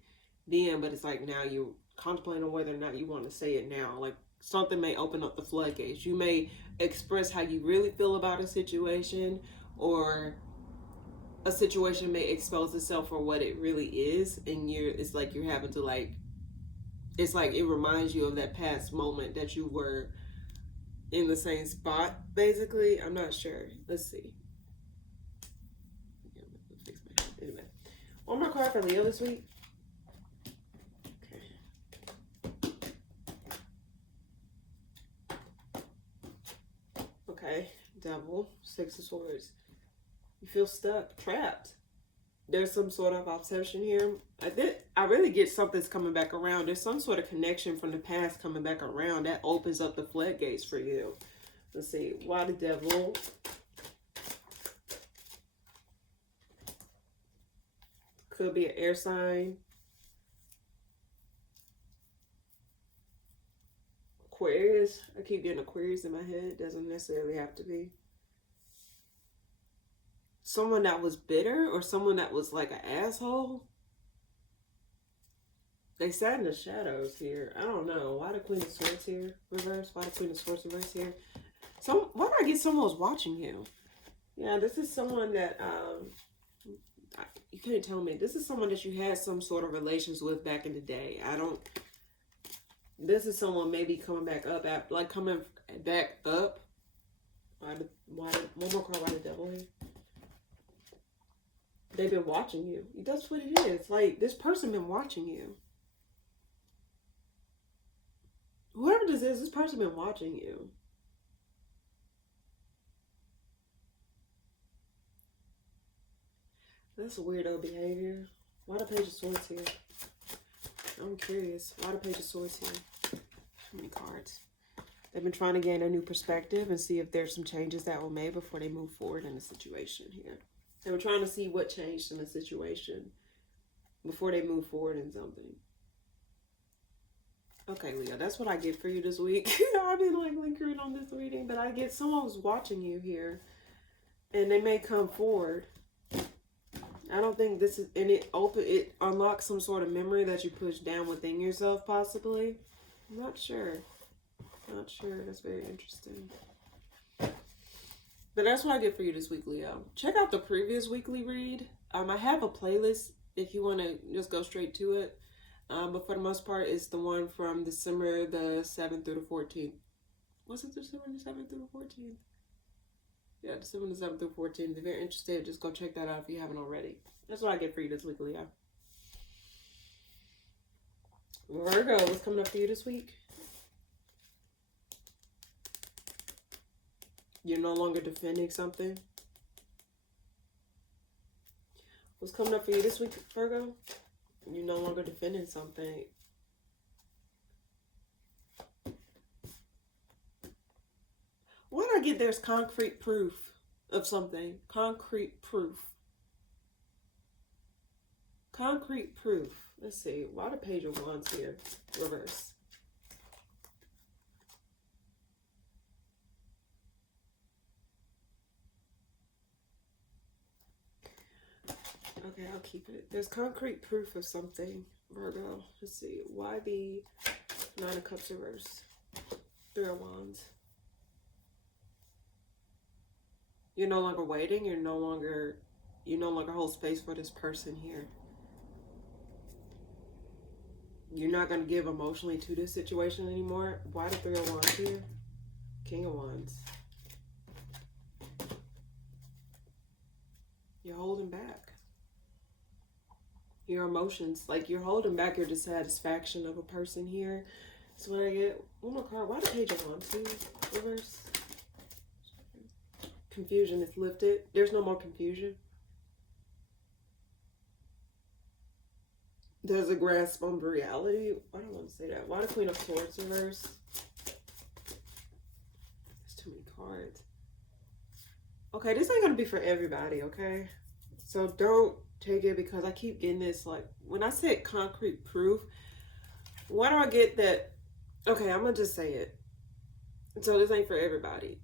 then. But it's like now you're contemplating on whether or not you want to say it now. Like something may open up the floodgates. You may express how you really feel about a situation. Or a situation may expose itself for what it really is. And it's like you're having to like... It's like it reminds you of that past moment that you were in the same spot, basically. I'm not sure. Let's see. Anyway, one more card for Leo this week. Okay, Devil, Six of Swords. You feel stuck, trapped. There's some sort of obsession here. I really get something's coming back around. There's some sort of connection from the past coming back around that opens up the floodgates for you. Let's see. Why the devil? Could be an air sign. Aquarius. I keep getting Aquarius in my head. Doesn't necessarily have to be. Someone that was bitter or someone that was like an asshole. They sat in the shadows here. I don't know. Why the Queen of Swords here? Reverse. Why the Queen of Swords reverse here? Why do I get someone who's watching you? Yeah, this is someone that, you couldn't tell me. This is someone that you had some sort of relations with back in the day. This is someone maybe coming back up, coming back up. One more card, why the devil here? They've been watching you. That's what it is. Like, this person been watching you. Whoever this is, this person been watching you. That's a weirdo behavior. Why the Page of Swords here? I'm curious. Why the Page of Swords here? Too many cards. They've been trying to gain a new perspective and see if there's some changes that were made before they move forward in the situation here. They were trying to see what changed in the situation before they move forward in something. Okay, Leo, that's what I get for you this week. I've been like lingering on this reading, but I get someone who's watching you here and they may come forward. I don't think this is, and it unlocks some sort of memory that you push down within yourself, possibly. I'm not sure. Not sure. That's very interesting. But that's what I get for you this week, Leo. Check out the previous weekly read. I have a playlist if you want to just go straight to it. But for the most part, it's the one from December the 7th through the 14th. Was it December the 7th through the 14th? Yeah, December the 7th through 14th. If you're interested, just go check that out if you haven't already. That's what I get for you this week, Leo. Virgo, what's coming up for you this week? You're no longer defending something. What's coming up for you this week, Virgo? You're no longer defending something. Why do I get there's concrete proof of something? Concrete proof. Concrete proof. Let's see. Why the Page of Wands here? Reverse. Okay, I'll keep it. There's concrete proof of something, Virgo. Let's see. Why the Nine of Cups reverse? Three of Wands. You're no longer waiting. You no longer hold space for this person here. You're not going to give emotionally to this situation anymore. Why the Three of Wands here? King of Wands. You're holding back your emotions. Like, you're holding back your dissatisfaction of a person here. So when I get one more card, why the Page of Wands here? Reverse. Confusion is lifted. There's no more confusion. There's a grasp on reality. I don't want to say that. Why the Queen of Swords reverse? There's too many cards. Okay, this ain't gonna be for everybody, okay? So don't take it because I keep getting this, like, when I said concrete proof, why do I get that? Okay, I'm gonna just say it. So this ain't for everybody.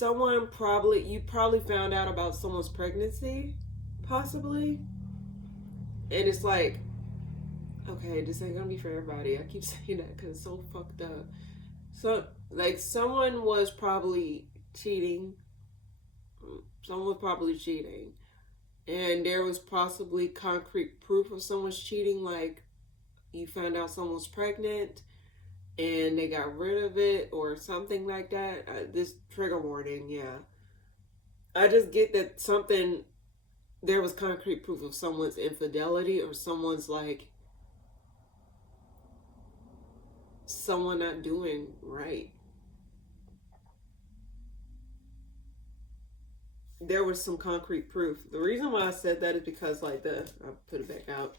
You probably found out about someone's pregnancy, possibly. And it's like, okay, this ain't gonna be for everybody. I keep saying that because it's so fucked up. So, like, someone was probably cheating. Someone was probably cheating. And there was possibly concrete proof of someone's cheating. Like, you found out someone's pregnant and they got rid of it or something like that. This trigger warning, yeah. I just get that there was concrete proof of someone's infidelity or someone's, like, someone not doing right. there was some concrete proof. The reason why I said that is because, like, I'll put it back out.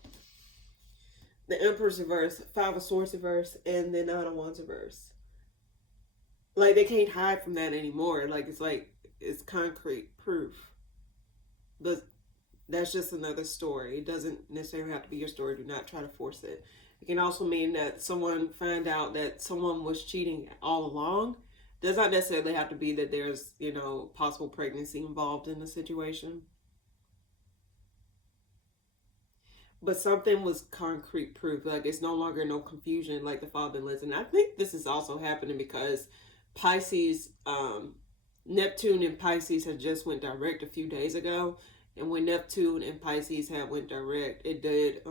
The Emperor's reverse, Five of Swords reverse, and the Nine of Wands reverse. Like, they can't hide from that anymore. Like, it's concrete proof. But that's just another story. It doesn't necessarily have to be your story. Do not try to force it. It can also mean that someone found out that someone was cheating all along. Does not necessarily have to be that there's, you know, possible pregnancy involved in the situation. But something was concrete proof. Like, it's no longer no confusion, like the father lives. And I think this is also happening because Pisces, Neptune and Pisces had just went direct a few days ago. And when Neptune and Pisces had went direct, it did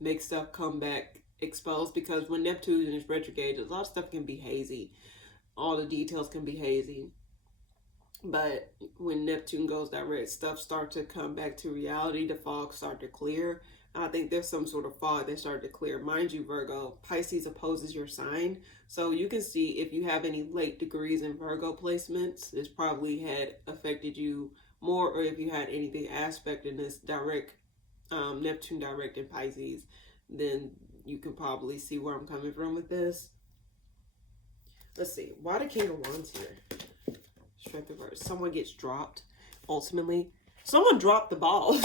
make stuff come back exposed, because when Neptune is retrograde, a lot of stuff can be hazy. All the details can be hazy. But when Neptune goes direct, stuff starts to come back to reality. The fog start to clear. I think there's some sort of fog that started to clear. Mind you, Virgo, Pisces opposes your sign. So you can see if you have any late degrees in Virgo placements, this probably had affected you more, or if you had anything aspect in this direct, Neptune direct in Pisces, then you can probably see where I'm coming from with this. Let's see. Why the King of Wands here? Strength reverse. Someone gets dropped. Ultimately, someone dropped the ball.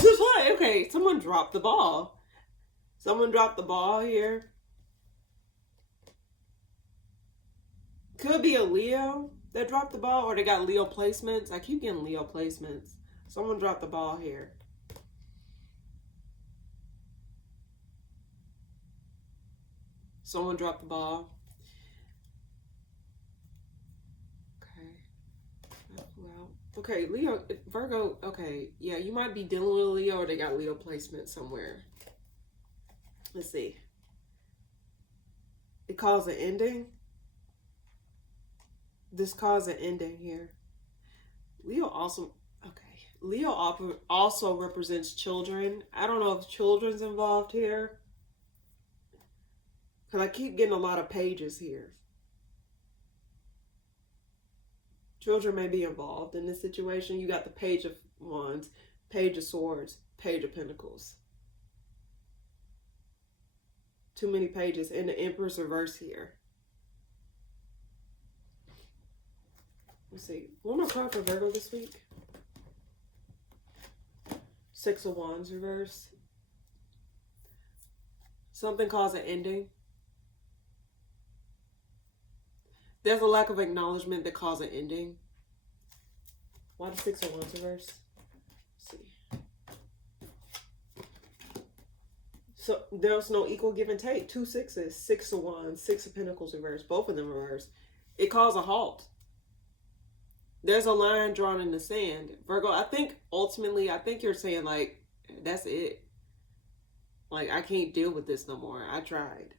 Okay, someone dropped the ball. Someone dropped the ball here. Could be a Leo that dropped the ball, or they got Leo placements. I keep getting Leo placements. Someone dropped the ball here. Someone dropped the ball. Okay, Leo, Virgo, okay, yeah, you might be dealing with a Leo, or they got Leo placement somewhere. Let's see. It caused an ending. This caused an ending here. Leo also, okay, Leo also represents children. I don't know if children's involved here, because I keep getting a lot of pages here. Children may be involved in this situation. You got the Page of Wands, Page of Swords, Page of Pentacles. Too many pages. And the Emperor's reverse here. Let's see. One more card for Virgo this week. Six of Wands reverse. Something caused an ending. There's a lack of acknowledgement that caused an ending. Why the Six of Wands reverse? Let's see. So there's no equal give and take. Two sixes. Six of Wands, Six of Pentacles reverse. Both of them reverse. It caused a halt. There's a line drawn in the sand. Virgo, I think ultimately, I think you're saying, like, that's it. Like, I can't deal with this no more. I tried.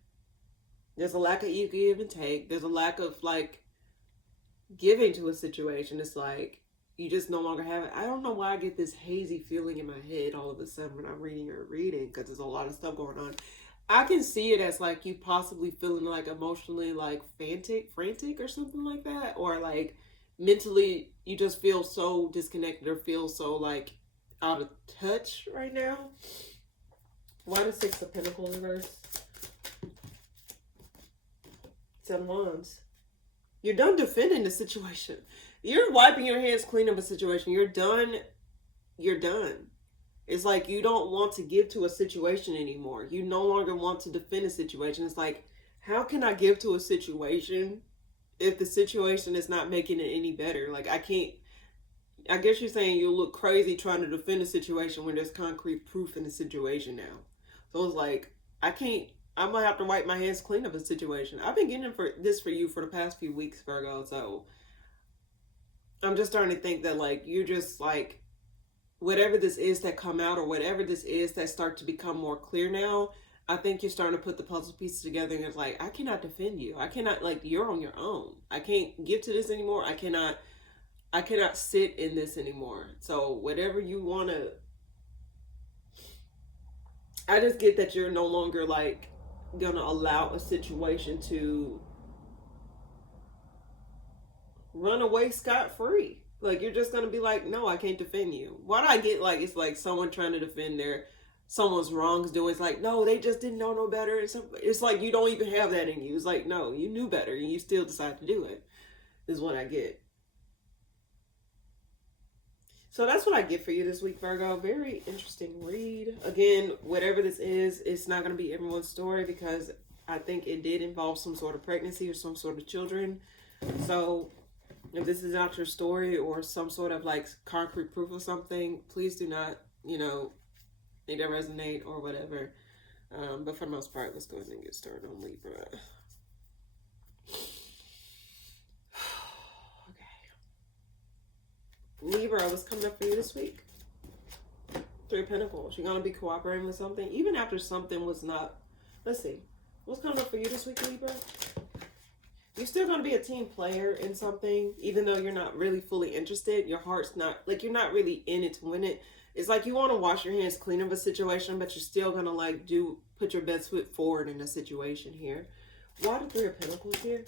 There's a lack of equal give and take. There's a lack of, like, giving to a situation. It's like, you just no longer have it. I don't know why I get this hazy feeling in my head all of a sudden when I'm reading your reading, because there's a lot of stuff going on. I can see it as, like, you possibly feeling, like, emotionally, like, frantic or something like that. Or, like, mentally, you just feel so disconnected or feel so, like, out of touch right now. Why the Six of Pentacles reverse? Ten Wands. You're done defending the situation. You're wiping your hands clean of a situation. You're done. You're done. It's like you don't want to give to a situation anymore. You no longer want to defend a situation. It's like, how can I give to a situation if the situation is not making it any better? Like, I can't. I guess you're saying you'll look crazy trying to defend a situation when there's concrete proof in the situation now. So it's like, I can't. I'm going to have to wipe my hands clean of a situation. I've been getting for you for the past few weeks, Virgo. So I'm just starting to think that, like, you're just, like, whatever this is that come out, or whatever this is that start to become more clear now, I think you're starting to put the puzzle pieces together, and it's like, I cannot defend you. I cannot, like, you're on your own. I can't give to this anymore. I cannot sit in this anymore. So whatever you want to, I just get that you're no longer, like, gonna allow a situation to run away scot-free. Like, you're just going to be like, no, I can't defend you. Why do I get like, it's like someone trying to defend someone's wrongs doing, it's like, no, they just didn't know no better. It's like, you don't even have that in you. It's like, no, you knew better and you still decide to do it, is what I get. So that's what I get for you this week, Virgo. Very interesting read. Again, whatever this is, it's not going to be everyone's story, because I think it did involve some sort of pregnancy or some sort of children. So if this is not your story or some sort of like concrete proof of something, please do not, make that resonate or whatever. But for the most part, let's go ahead and get started on Libra. Libra, what's coming up for you this week? Three of Pentacles. You're going to be cooperating with something, even after something was not. Let's see. What's coming up for you this week, Libra? You're still going to be a team player in something, even though you're not really fully interested. Your heart's not, like, you're not really in it to win it. It's like you want to wash your hands clean of a situation, but you're still going to, like, put your best foot forward in a situation here. Why the Three of Pentacles here?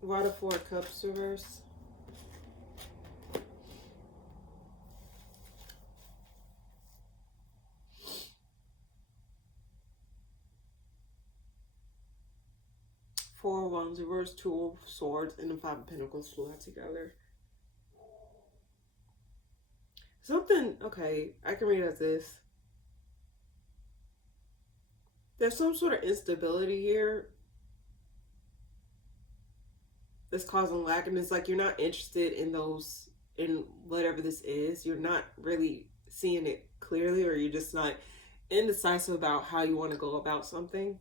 Why the Four of Cups reverse? Four of Wands reverse, Two of Swords, and the Five of Pentacles flew out together. Something, okay, I can read it as this. There's some sort of instability here that's causing lack, and it's like you're not interested in whatever this is. You're not really seeing it clearly, or you're just not indecisive about how you want to go about something.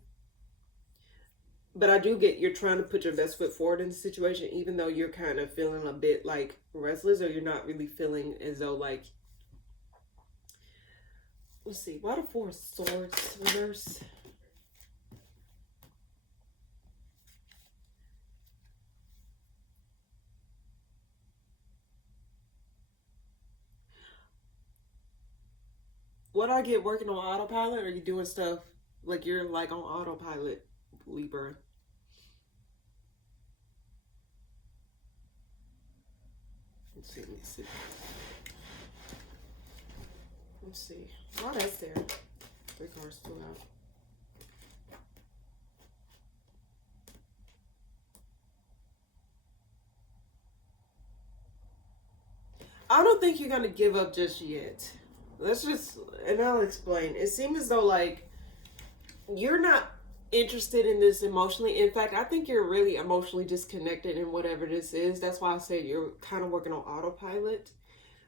But I do get you're trying to put your best foot forward in the situation, even though you're kind of feeling a bit like restless, or you're not really feeling as though like, let's see, why the Four of Swords reverse? What I get working on autopilot, or are you doing stuff like you're like on autopilot, Libra? Let's see. Let's see. Why that's there? Three cards flew out. I don't think you're gonna give up just yet. And I'll explain. It seems as though like you're not interested in this emotionally. In fact, I think you're really emotionally disconnected in whatever this is. That's why I said you're kind of working on autopilot.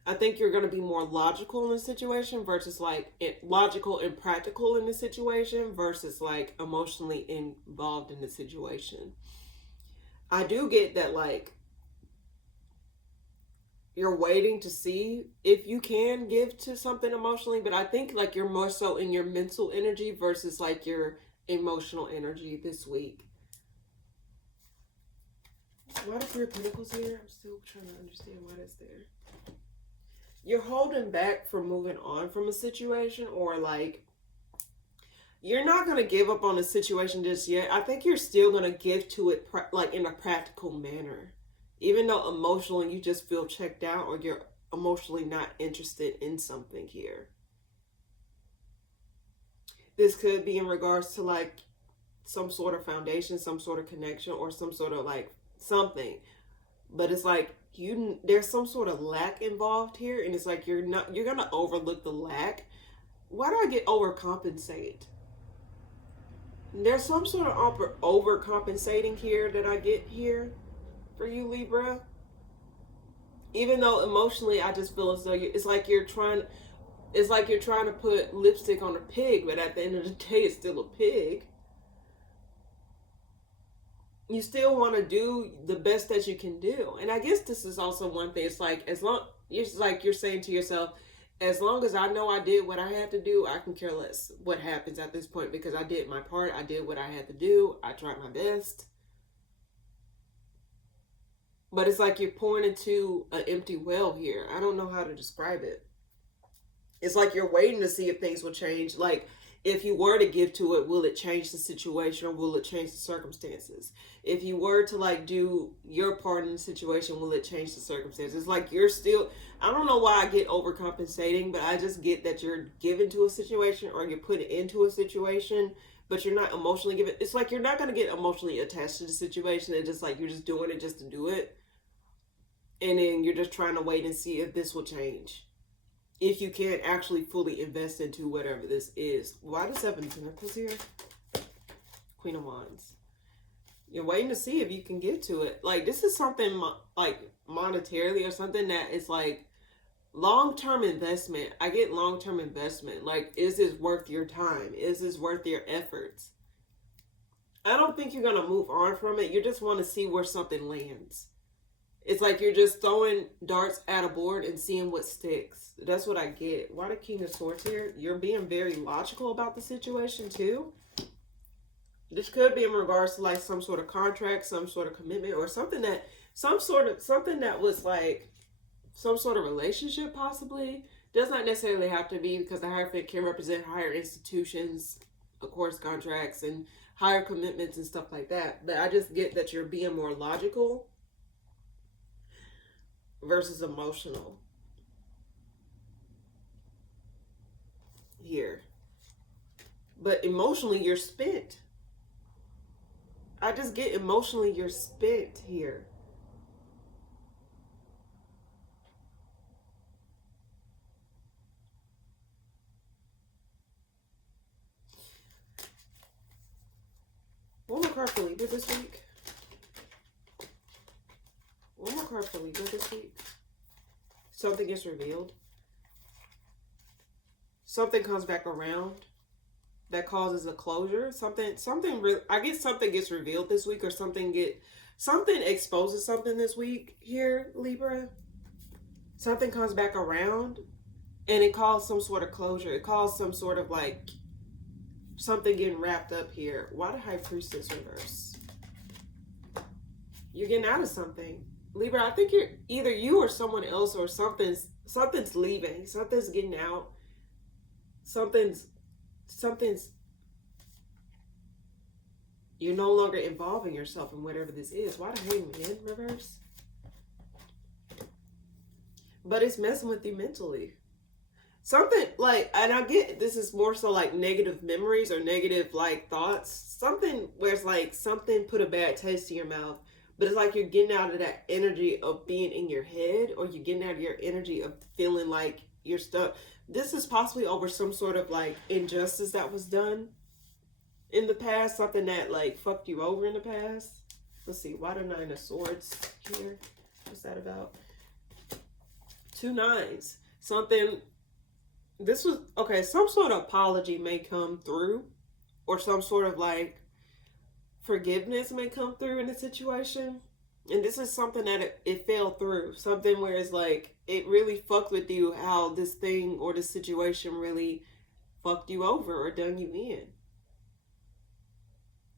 I think you're going to be more logical in the situation versus like logical and practical in the situation versus like emotionally involved in the situation. I do get that like you're waiting to see if you can give to something emotionally, but I think like you're more so in your mental energy versus like your emotional energy this week. Why the Three of Pentacles here? I'm still trying to understand why that's there. You're holding back from moving on from a situation, or like you're not going to give up on a situation just yet. I think you're still going to give to it like in a practical manner. Even though emotionally you just feel checked out, or you're emotionally not interested in something here. This could be in regards to like some sort of foundation, some sort of connection, or some sort of like something. But it's like there's some sort of lack involved here, and it's like you're gonna overlook the lack. Why do I get overcompensate? There's some sort of overcompensating here that I get here for you, Libra. Even though emotionally I just feel as though it's like you're trying to put lipstick on a pig, but at the end of the day it's still a pig. You still want to do the best that you can do. And I guess this is also one thing. It's like you're saying to yourself, as long as I know I did what I had to do, I can care less what happens at this point, because I did my part. I did what I had to do. I tried my best. But it's like you're pouring into an empty well here. I don't know how to describe it. It's like you're waiting to see if things will change. Like if you were to give to it, will it change the situation or will it change the circumstances? If you were to like do your part in the situation, will it change the circumstances? Like you're still, I don't know why I get overcompensating, but I just get that you're given to a situation or you're put into a situation, but you're not emotionally given. It's like you're not going to get emotionally attached to the situation. It's just like you're just doing it just to do it. And then you're just trying to wait and see if this will change. If you can't actually fully invest into whatever this is. Why the Seven of Pentacles here? Queen of Wands. You're waiting to see if you can get to it. Like, this is something like monetarily or something that is like long-term investment. I get long-term investment. Like, is this worth your time? Is this worth your efforts? I don't think you're going to move on from it. You just want to see where something lands. It's like you're just throwing darts at a board and seeing what sticks. That's what I get. Why the King of Swords here? You're being very logical about the situation too. This could be in regards to like some sort of contract, some sort of commitment, or something that was like some sort of relationship possibly. Does not necessarily have to be, because the Hierophant can represent higher institutions, of course, contracts and higher commitments and stuff like that. But I just get that you're being more logical versus emotional here. But emotionally, you're spent. I just get emotionally, you're spent here. One more card for Libra this week. One more card for Libra this week. Something gets revealed. Something comes back around that causes a closure. I get something gets revealed this week, or something exposes something this week here, Libra. Something comes back around and it calls some sort of closure. It calls some sort of like something getting wrapped up here. Why the High Priestess reverse? You're getting out of something. Libra, I think you're either you or someone else, or something's leaving. Something's getting out. Something's you're no longer involving yourself in whatever this is. Why the Hangman reverse? But it's messing with you mentally. Something like, and I get this is more so like negative memories or negative like thoughts. Something where it's like something put a bad taste in your mouth. But it's like you're getting out of that energy of being in your head, or you're getting out of your energy of feeling like you're stuck. This is possibly over some sort of like injustice that was done in the past. Something that like fucked you over in the past. Let's see. Why the Nine of Swords here? What's that about? 2 nines. Something. This was, okay, some sort of apology may come through, or some sort of like forgiveness may come through in the situation. And this is something that it fell through. Something where it's like it really fucked with you, how this thing or this situation really fucked you over or done you in.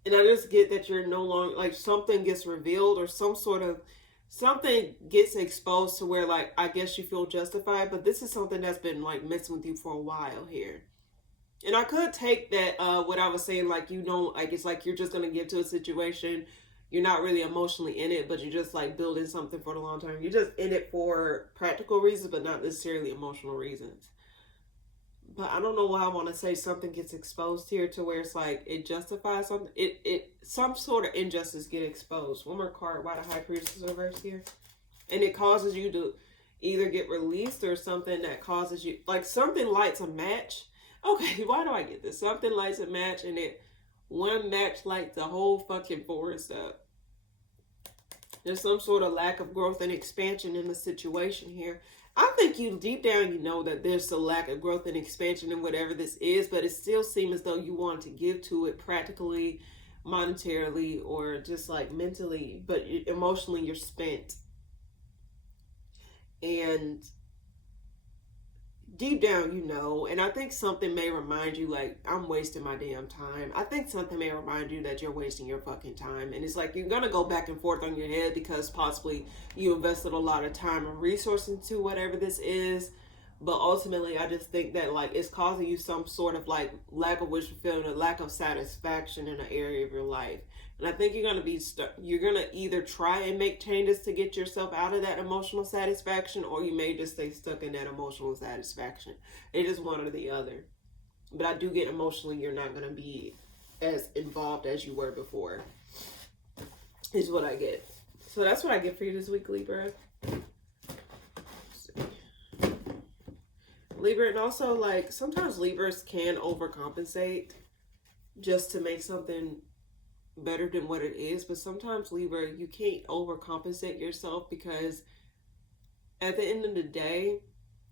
And I just get that you're no longer, like something gets revealed, or something gets exposed to where like I guess you feel justified. But this is something that's been like messing with you for a while here. And I could take that, what I was saying, like, you don't, like, it's like you're just going to get to a situation. You're not really emotionally in it, but you're just, like, building something for the long term. You're just in it for practical reasons, but not necessarily emotional reasons. But I don't know why I want to say something gets exposed here to where it's, like, it justifies something. Some sort of injustice get exposed. One more card. Why the High Priestess reverse here? And it causes you to either get released, or something that causes you, like, something lights a match. Okay, why do I get this? Something lights a match, and one match lights the whole fucking forest up. There's some sort of lack of growth and expansion in the situation here. I think you, deep down, you know that there's a lack of growth and expansion in whatever this is, but it still seems as though you want to give to it practically, monetarily, or just like mentally, but emotionally you're spent. And deep down, you know, and I think something may remind you, like, I'm wasting my damn time. I think something may remind you that you're wasting your fucking time. And it's like you're going to go back and forth on your head because possibly you invested a lot of time and resources into whatever this is. But ultimately, I just think that like it's causing you some sort of like lack of wish fulfillment, a lack of satisfaction in an area of your life. And I think you're gonna be you're gonna either try and make changes to get yourself out of that emotional satisfaction, or you may just stay stuck in that emotional satisfaction. It is one or the other. But I do get emotionally, you're not gonna be as involved as you were before. Is what I get. So that's what I get for you this week, Libra. Libra, and also like sometimes Libras can overcompensate just to make something better than what it is, but sometimes Libra, you can't overcompensate yourself, because at the end of the day,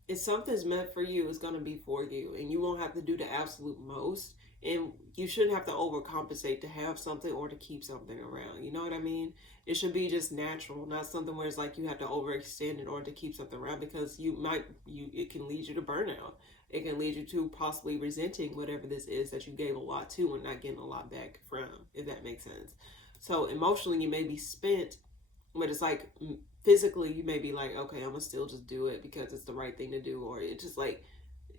if something's meant for you, it's going to be for you, and you won't have to do the absolute most, and you shouldn't have to overcompensate to have something or to keep something around. You know what I mean? It should be just natural, not something where it's like you have to overextend in order to keep something around, because it can lead you to burnout. It can lead you to possibly resenting whatever this is that you gave a lot to and not getting a lot back from, if that makes sense. So emotionally, you may be spent, but it's like physically, you may be like, okay, I'm gonna still just do it because it's the right thing to do, or it's just like,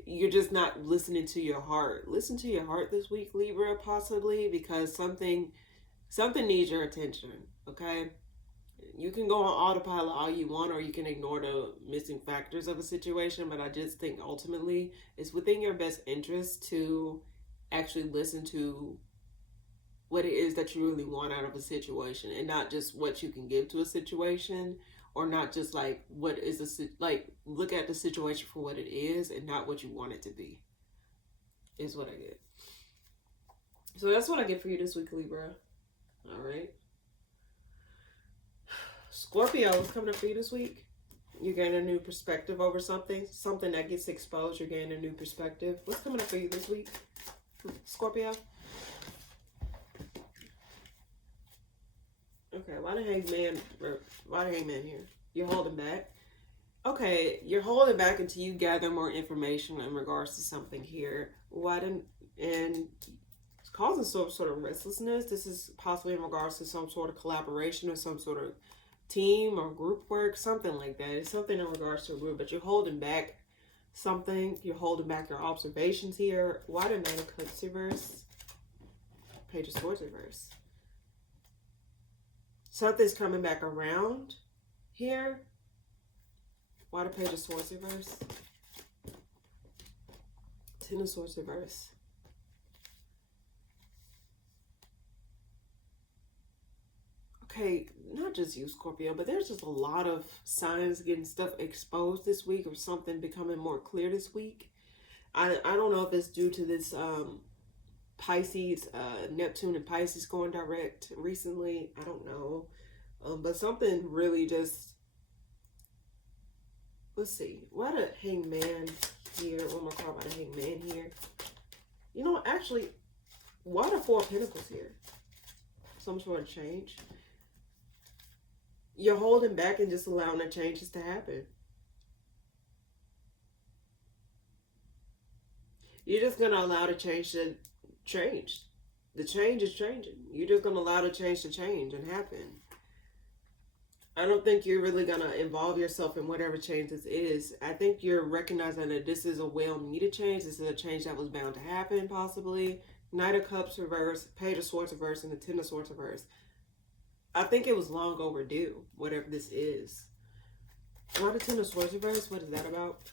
you're just not listening to your heart. Listen to your heart this week, Libra, possibly, because something needs your attention, okay? You can go on autopilot all you want, or you can ignore the missing factors of a situation, but I just think ultimately it's within your best interest to actually listen to what it is that you really want out of a situation, and not just what you can give to a situation, or not just like what is look at the situation for what it is and not what you want it to be, is what I get. So that's what I get for you this week, Libra. All right. Scorpio is coming up for you this week. You're getting a new perspective over something that gets exposed. You're getting a new perspective. What's coming up for you this week, Scorpio? Okay, why the hangman here? You're holding back. Okay, you're holding back until you gather more information in regards to something here. And it's causing some sort of restlessness. This is possibly in regards to some sort of collaboration or some sort of team or group work, something like that. It's something in regards to a group, but you're holding back something. You're holding back your observations here. Why the Knight of Cups reverse? Page of Swords reverse. Something's coming back around here. Why the Page of Swords reverse? Ten of Swords reverse. Okay, not just you, Scorpio, but there's just a lot of signs getting stuff exposed this week, or something becoming more clear this week. I don't know if it's due to this Pisces, Neptune and Pisces going direct recently. I don't know. But something really just, let's see. Why the Hangman here? One more card about the Hangman here. You know, actually, why the Four of Pentacles here? Some sort of change. You're holding back and just allowing the changes to happen. You're just going to allow the change to change. The change is changing. You're just going to allow the change to change and happen. I don't think you're really going to involve yourself in whatever change this is. I think you're recognizing that this is a well-needed change. This is a change that was bound to happen, possibly. Knight of Cups reverse, Page of Swords reverse, and the Ten of Swords reverse. I think it was long overdue, whatever this is. Why the Ten of Swords reverse? What is that about?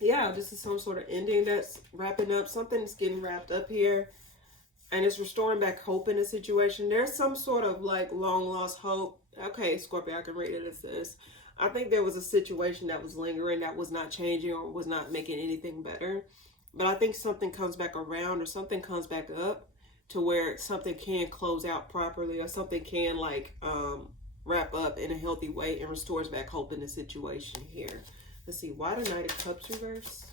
Yeah, this is some sort of ending that's wrapping up. Something's getting wrapped up here. And it's restoring back hope in a situation. There's some sort of like long lost hope. Okay, Scorpio, I can read it as this. I think there was a situation that was lingering, that was not changing or was not making anything better. But I think something comes back around, or something comes back up to where something can close out properly, or something can like wrap up in a healthy way and restores back hope in the situation here. Let's see, why the Knight of Cups reverse?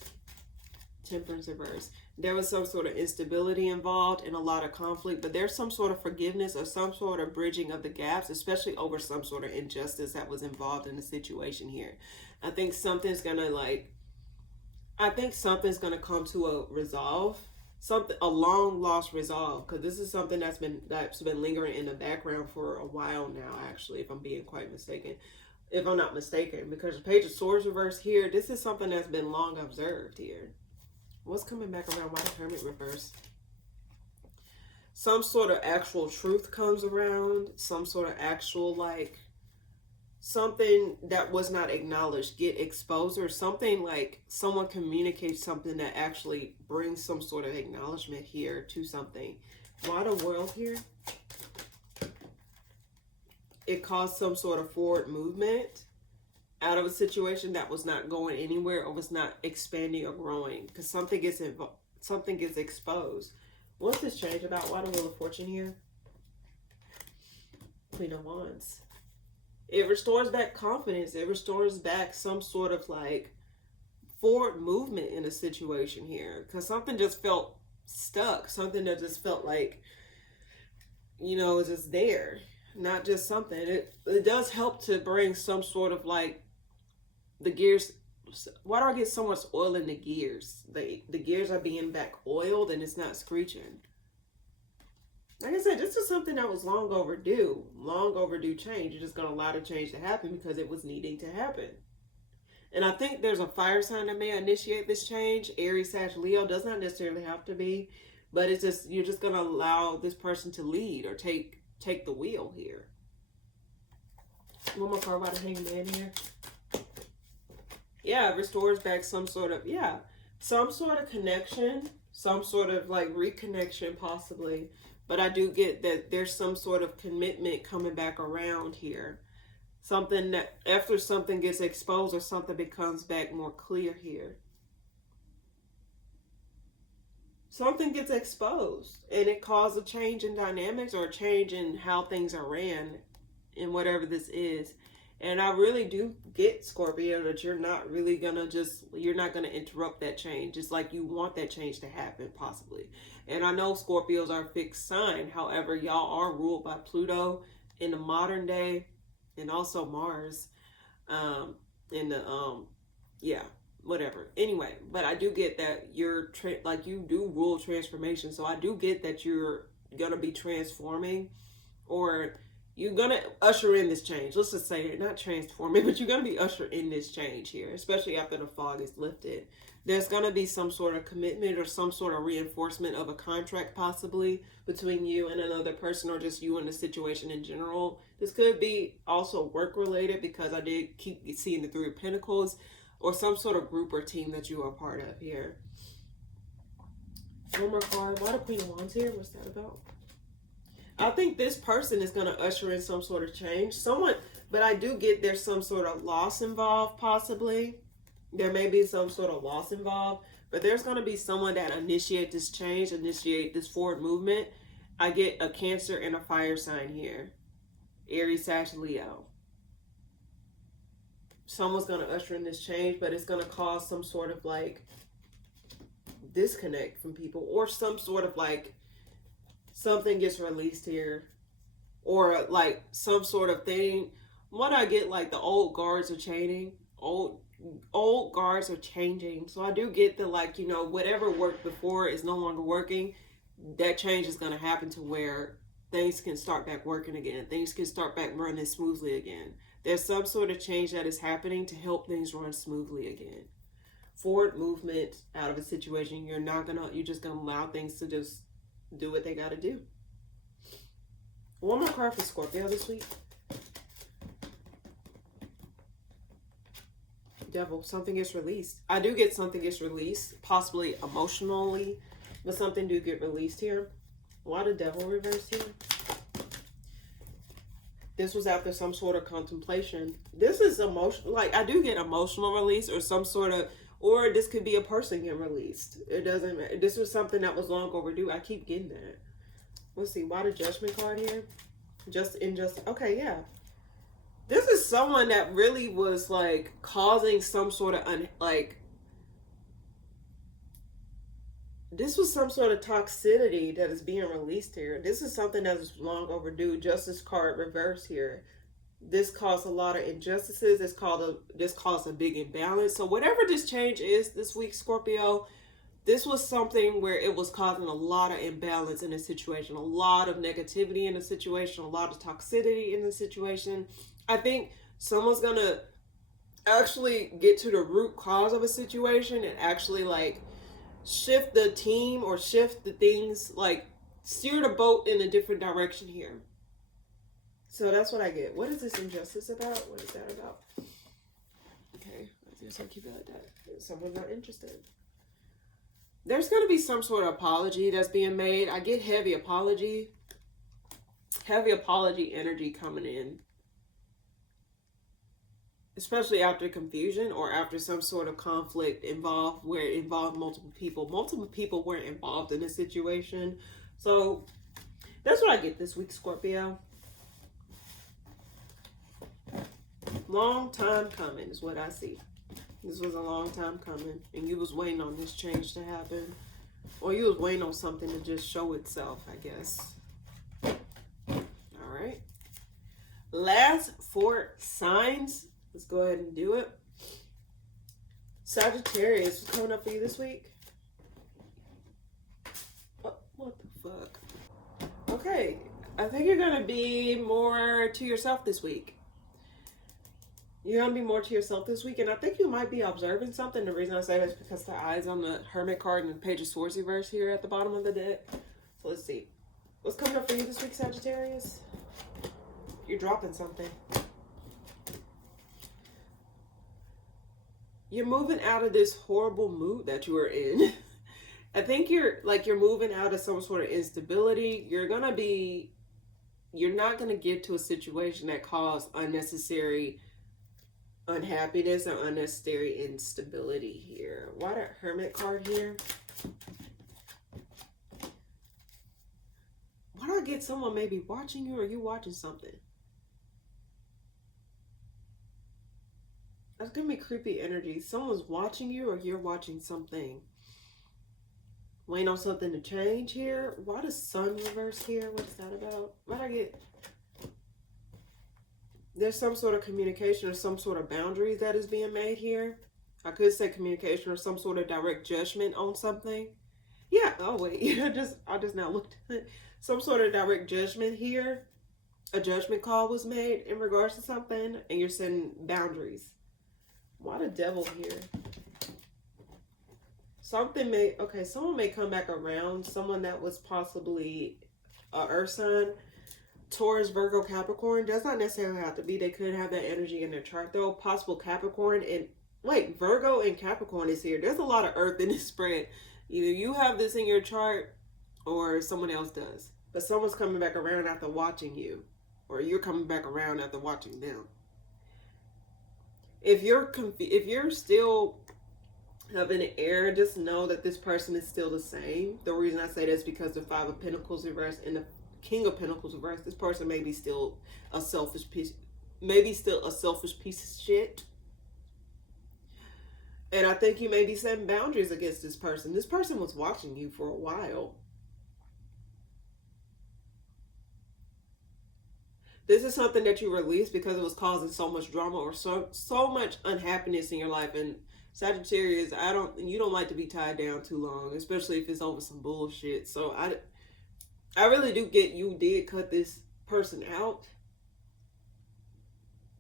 Temperance reverse. There was some sort of instability involved and a lot of conflict, but there's some sort of forgiveness or some sort of bridging of the gaps, especially over some sort of injustice that was involved in the situation here. I think something's gonna come to a resolve, a long lost resolve, because this is something that's been lingering in the background for a while now, actually, if I'm being quite mistaken. if I'm not mistaken, because the Page of Swords reverse here, this is something that's been long observed here. What's coming back around? Why the Hermit reverse? Some sort of actual truth comes around, some sort of actual, like, something that was not acknowledged get exposed, or something like someone communicates something that actually brings some sort of acknowledgement here to something. Why the World here? It caused some sort of forward movement out of a situation that was not going anywhere or was not expanding or growing, because something gets exposed. What's this change about? Why the Wheel of Fortune here? Queen of Wands. It restores back confidence. It restores back some sort of like forward movement in a situation here, because something just felt stuck. Something that just felt like, you know, it's just there. Not just something. It does help to bring some sort of like the gears. Why do I get so much oil in the gears? The gears are being back oiled and it's not screeching. Like I said, this is something that was long overdue. Long overdue change. You're just going to allow the change to happen because it was needing to happen. And I think there's a fire sign that may initiate this change. Aries, Sag, Leo. Does not necessarily have to be. But it's just, you're just going to allow this person to lead or take the wheel here. One more card about the Hangman here. Yeah, it restores back some sort of, some sort of connection, some sort of like reconnection possibly. But I do get that there's some sort of commitment coming back around here. Something that after something gets exposed or something becomes back more clear here. Something gets exposed and it caused a change in dynamics or a change in how things are ran in whatever this is. And I really do get, Scorpio, that you're not really gonna you're not gonna interrupt that change. It's like you want that change to happen, possibly. And I know Scorpios are a fixed sign. However, y'all are ruled by Pluto in the modern day, and also Mars in the, whatever. Anyway, but I do get that you're, like, you do rule transformation. So I do get that you're gonna be transforming, or you're going to usher in this change. Let's just say it, not transforming, but you're going to be ushered in this change here, especially after the fog is lifted. There's going to be some sort of commitment or some sort of reinforcement of a contract possibly between you and another person, or just you and the situation in general. This could be also work related, because I did keep seeing the Three of Pentacles, or some sort of group or team that you are part of here. One more card. Why the Queen of Wands here? What's that about? I think this person is going to usher in some sort of change. But I do get there's some sort of loss involved, possibly. There may be some sort of loss involved. But there's going to be someone that initiate this change, initiate this forward movement. I get a Cancer and a fire sign here. Aries, Sag, Leo. Someone's going to usher in this change, but it's going to cause some sort of like disconnect from people, or some sort of like something gets released here, or like some sort of thing. What I get, like the old guards are changing, old guards are changing. So I do get the, like, you know, whatever worked before is no longer working. That change is going to happen to where things can start back working again. Things can start back running smoothly again. There's some sort of change that is happening to help things run smoothly again. Forward movement out of a situation. You're just going to allow things to just do what they got to do. One more card for Scorpio this week. Devil. Something gets released. I do get something gets released, possibly emotionally, but something do get released here. Why the Devil reverse here? This was after some sort of contemplation. This is emotional. Like, I do get emotional release, or some sort of, or this could be a person getting released. It doesn't matter. This was something that was long overdue. I keep getting that. Let's see. Why the Judgment card here? Okay, yeah. This is someone that really was like causing some sort of this was some sort of toxicity that is being released here. This is something that is long overdue. Justice card reverse here. This caused a lot of injustices. This caused a big imbalance. So whatever this change is this week, Scorpio, this was something where it was causing a lot of imbalance in the situation, a lot of negativity in the situation, a lot of toxicity in the situation. I think Someone's gonna actually get to the root cause of a situation and actually like shift the team or shift the things, like steer the boat in a different direction here. So that's what I get. What is this injustice about? What is that about? Okay, I guess I'll keep it like that. Someone's not interested. There's going to be some sort of apology that's being made. I get heavy apology energy coming in. Especially after confusion or after some sort of conflict involved where it involved multiple people. Multiple people weren't involved in this situation. So that's what I get this week, Scorpio. Long time coming is what I see. This was a long time coming, and you was waiting on this change to happen, or you was waiting on something to just show itself, I guess. All right. Last 4 signs. Let's go ahead and do it. Sagittarius, what's coming up for you this week? What the fuck? Okay, I think you're going to be more to yourself this week. You're going to be more to yourself this week, and I think you might be observing something. The reason I say that is because the eyes on the Hermit card and the Page of Swords reverse here at the bottom of the deck. So let's see. What's coming up for you this week, Sagittarius? You're dropping something. You're moving out of this horrible mood that you were in. I think you're moving out of some sort of instability. You're not going to get to a situation that caused unnecessary unhappiness or unnecessary instability here. Why that Hermit card here? Why do I get someone maybe watching you or you watching something? That's gonna be creepy energy. Someone's watching you or you're watching something. Waiting on something to change here. Why does Sun reverse here? What is that about? Why'd I get... There's some sort of communication or some sort of boundaries that is being made here. I could say communication or some sort of direct judgment on something. Yeah, oh wait, I just now looked at it. Some sort of direct judgment here. A judgment call was made in regards to something and you're setting boundaries. Why the Devil here? Someone may come back around. Someone that was possibly a Earth sign. Taurus, Virgo, Capricorn. Does not necessarily have to be. They could have that energy in their chart though. Possible Capricorn and wait, Virgo and Capricorn is here. There's a lot of Earth in this spread. Either you have this in your chart or someone else does. But someone's coming back around after watching you. Or you're coming back around after watching them. If you're still up in the air, just know that this person is still the same. The reason I say that is because the 5 of Pentacles reverse and the King of Pentacles reverse. This person may be still a selfish piece, piece of shit. And I think you may be setting boundaries against this person. This person was watching you for a while. This is something that you released because it was causing so much drama or so much unhappiness in your life. And Sagittarius, you don't like to be tied down too long, especially if it's over some bullshit. So I really do get you did cut this person out.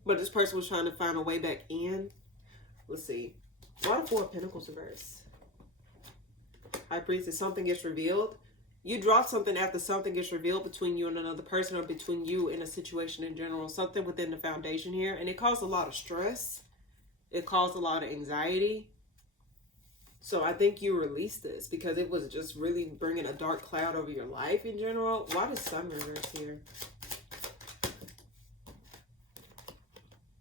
But this person was trying to find a way back in. Let's see. Why the 4 of Pentacles reverse? High Priestess, something gets revealed. You drop something after something gets revealed between you and another person or between you and a situation in general. Something within the foundation here. And it caused a lot of stress. It caused a lot of anxiety. So I think you released this because it was just really bringing a dark cloud over your life in general. Why does Sun reverse here?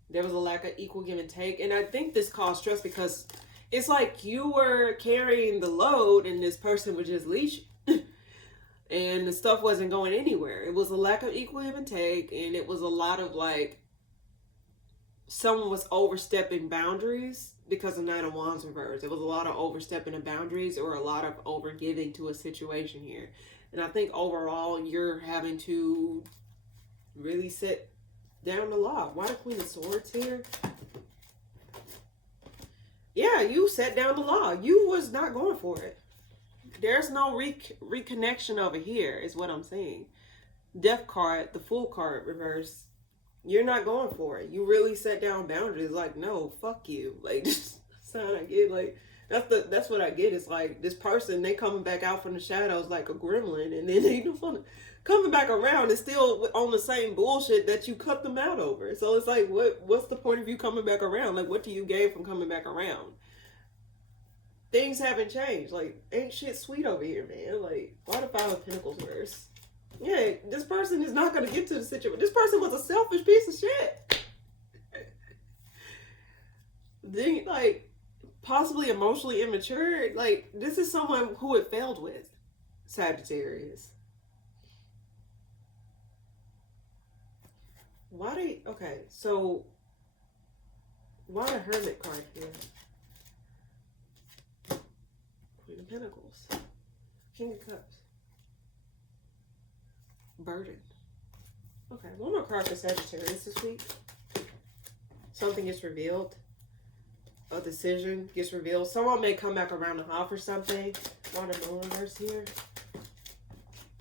There was a lack of equal give and take. And I think this caused stress because it's like you were carrying the load and this person would just leash you. And the stuff wasn't going anywhere. It was a lack of equal give and take. And it was a lot of like, someone was overstepping boundaries because of 9 of Wands reverse. It was a lot of overstepping of boundaries or a lot of overgiving to a situation here. And I think overall, you're having to really set down the law. Why the Queen of Swords here? Yeah, you set down the law. You was not going for it. There's no reconnection over here is what I'm saying. Death card, the Fool card reverse. You're not going for it. You really set down boundaries. Like, no, fuck you. Like, just sign I get. Like, that's what I get. It's like this person, they coming back out from the shadows like a gremlin, and then they coming back around and still on the same bullshit that you cut them out over. So it's like, what's the point of you coming back around? Like, what do you gain from coming back around? Things haven't changed. Like, ain't shit sweet over here, man. Like, why the Five of Pentacles worse? Yeah, this person is not going to get to the situation. This person was a selfish piece of shit. They, like, possibly emotionally immature. Like, this is someone who it failed with. Sagittarius. Okay, so why the Hermit card here? Queen of Pentacles. King of Cups. Burden. Okay, one more card for Sagittarius this week. Something gets revealed. A decision gets revealed. Someone may come back around the hall for something. Watermelon reverse here.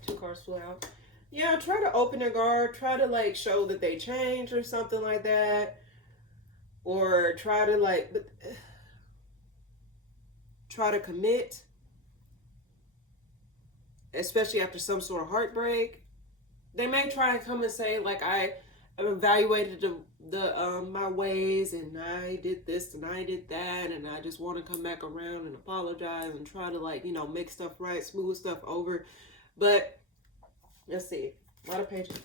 2 cards flew out. Yeah, try to open their guard. Try to, like, show that they changed or something like that. Or try to, like, try to commit. Especially after some sort of heartbreak. They may try and come and say, like, I evaluated my ways, and I did this and I did that, and I just want to come back around and apologize and try to, like, you know, make stuff right, smooth stuff over. But let's see. A lot of pages.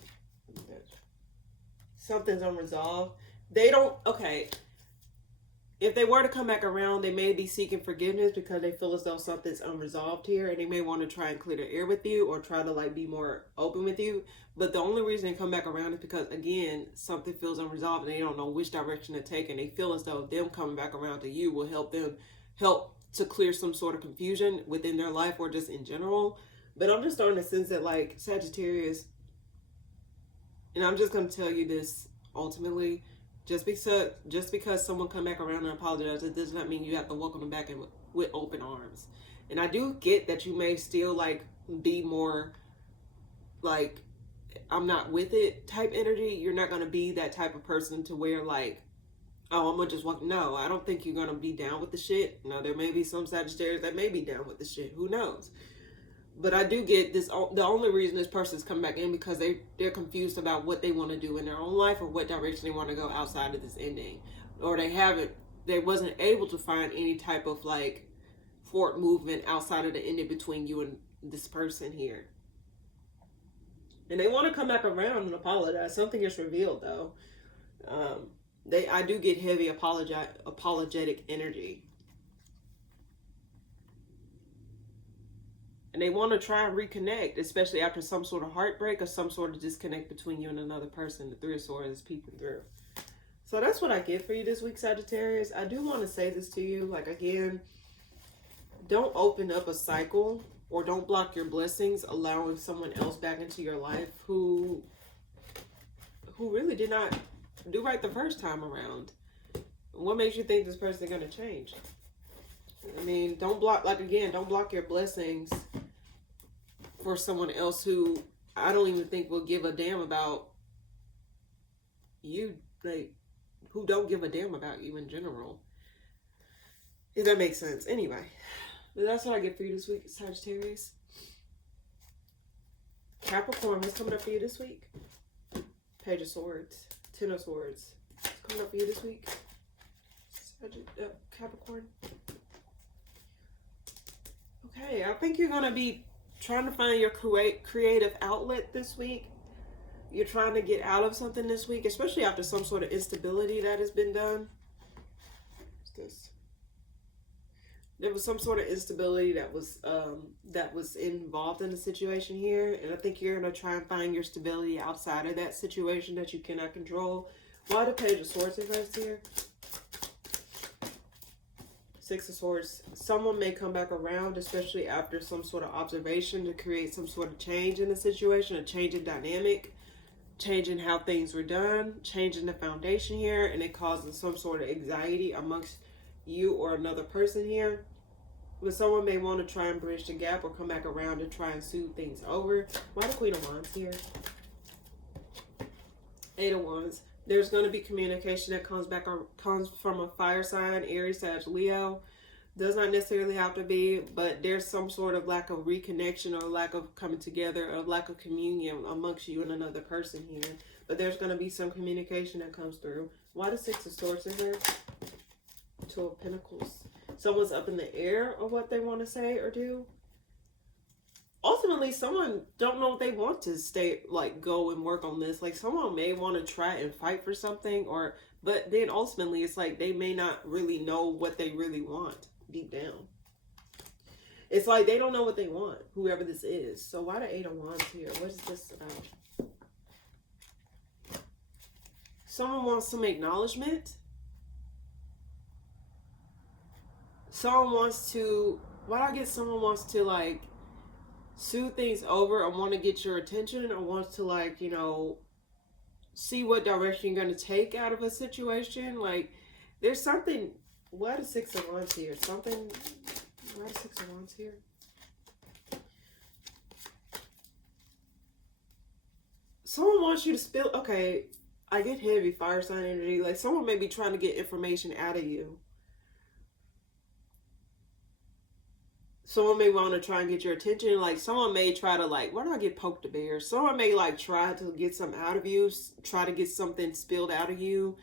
Something's unresolved. They don't, okay. If they were to come back around, they may be seeking forgiveness because they feel as though something's unresolved here, and they may want to try and clear the air with you or try to, like, be more open with you. But the only reason they come back around is because, again, something feels unresolved and they don't know which direction to take, and they feel as though them coming back around to you will help to clear some sort of confusion within their life or just in general. But I'm just starting to sense that, like, Sagittarius, and I'm just going to tell you this ultimately, just because someone come back around and apologize, it does not mean you have to welcome them back in with open arms. And I do get that you may still, like, be more, like, I'm not with it type energy. You're not going to be that type of person to where, like, oh, I'm going to just walk. No, I don't think you're going to be down with the shit. Now, there may be some Sagittarius that may be down with the shit. Who knows? But I do get this. The only reason this person's come back in because they're confused about what they want to do in their own life or what direction they want to go outside of this ending. Or they wasn't able to find any type of, like, forward movement outside of the ending between you and this person here. And they want to come back around and apologize. Something is revealed, though. I do get heavy apologetic energy. And they want to try and reconnect, especially after some sort of heartbreak or some sort of disconnect between you and another person. The Three of Swords is peeping through. So that's what I get for you this week, Sagittarius. I do want to say this to you. Like, again, don't open up a cycle or don't block your blessings, allowing someone else back into your life who really did not do right the first time around. What makes you think this person is going to change? I mean, don't block your blessings for someone else who I don't even think will give a damn about you, like, who don't give a damn about you in general. If that makes sense. Anyway, that's what I get for you this week, Sagittarius. Capricorn, what's coming up for you this week? Page of Swords, Ten of Swords. What's coming up for you this week? Capricorn. Okay, I think you're going to be trying to find your creative outlet this week. You're trying to get out of something this week, especially after some sort of instability that has been done. What's this? There was some sort of instability that was involved in the situation here, and I think you're going to try and find your stability outside of that situation that you cannot control. Why the Page of Swords reversed here? Six of Swords. Someone may come back around, especially after some sort of observation, to create some sort of change in the situation, a change in dynamic, changing how things were done, changing the foundation here, and it causes some sort of anxiety amongst you or another person here. But someone may want to try and bridge the gap or come back around to try and smooth things over. Why the Queen of Wands here? Eight of Wands. There's going to be communication that comes from a fire sign, Aries, Sag, Leo. Does not necessarily have to be, but there's some sort of lack of reconnection or lack of coming together or lack of communion amongst you and another person here. But there's going to be some communication that comes through. Why the Six of Swords in there? Two of Pentacles. Someone's up in the air of what they want to say or do. Ultimately, someone don't know if they want to stay, like, go and work on this. Like, someone may want to try and fight for something, but then ultimately it's like they may not really know what they really want deep down. It's like they don't know what they want, whoever this is. So why the Eight of Wands here? What is this about? Someone wants some acknowledgement. Someone wants to, why do I get someone wants to, like, soothe things over or want to get your attention or wants to, like, you know, see what direction you're going to take out of a situation. Like, there's something. Why the Six of Wands here? Something. Why the Six of Wands here? Someone wants you to spill. Okay, I get heavy fire sign energy. Like, someone may be trying to get information out of you. Someone may want to try and get your attention. Like, someone may try to, like, why do I get poked the bear? Someone may, like, try to get something out of you. Try to get something spilled out of you.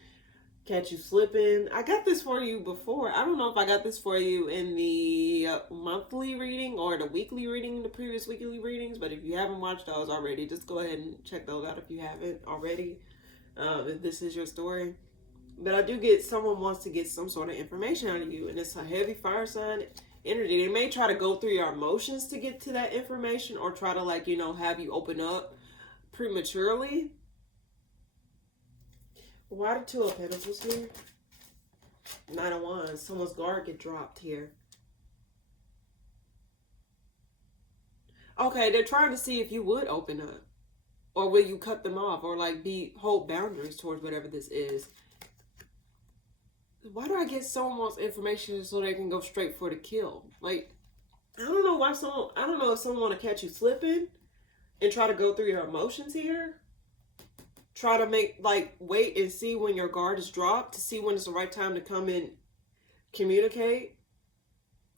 Catch you slipping. I got this for you before. I don't know if I got this for you in the monthly reading or the weekly reading, the previous weekly readings. But if you haven't watched those already, just go ahead and check those out if you haven't already. If this is your story. But I do get someone wants to get some sort of information out of you. And it's a heavy fire sign energy. They may try to go through your emotions to get to that information or try to, like, you know, have you open up prematurely. Why the Two of Pentacles here? Nine of Wands. Someone's guard get dropped here. Okay, they're trying to see if you would open up. Or will you cut them off? Or, like, hold boundaries towards whatever this is. Why do I get someone wants information so they can go straight for the kill? Like, I don't know why I don't know if someone want to catch you slipping and try to go through your emotions here. Try to make, like, wait and see when your guard is dropped to see when it's the right time to come and communicate.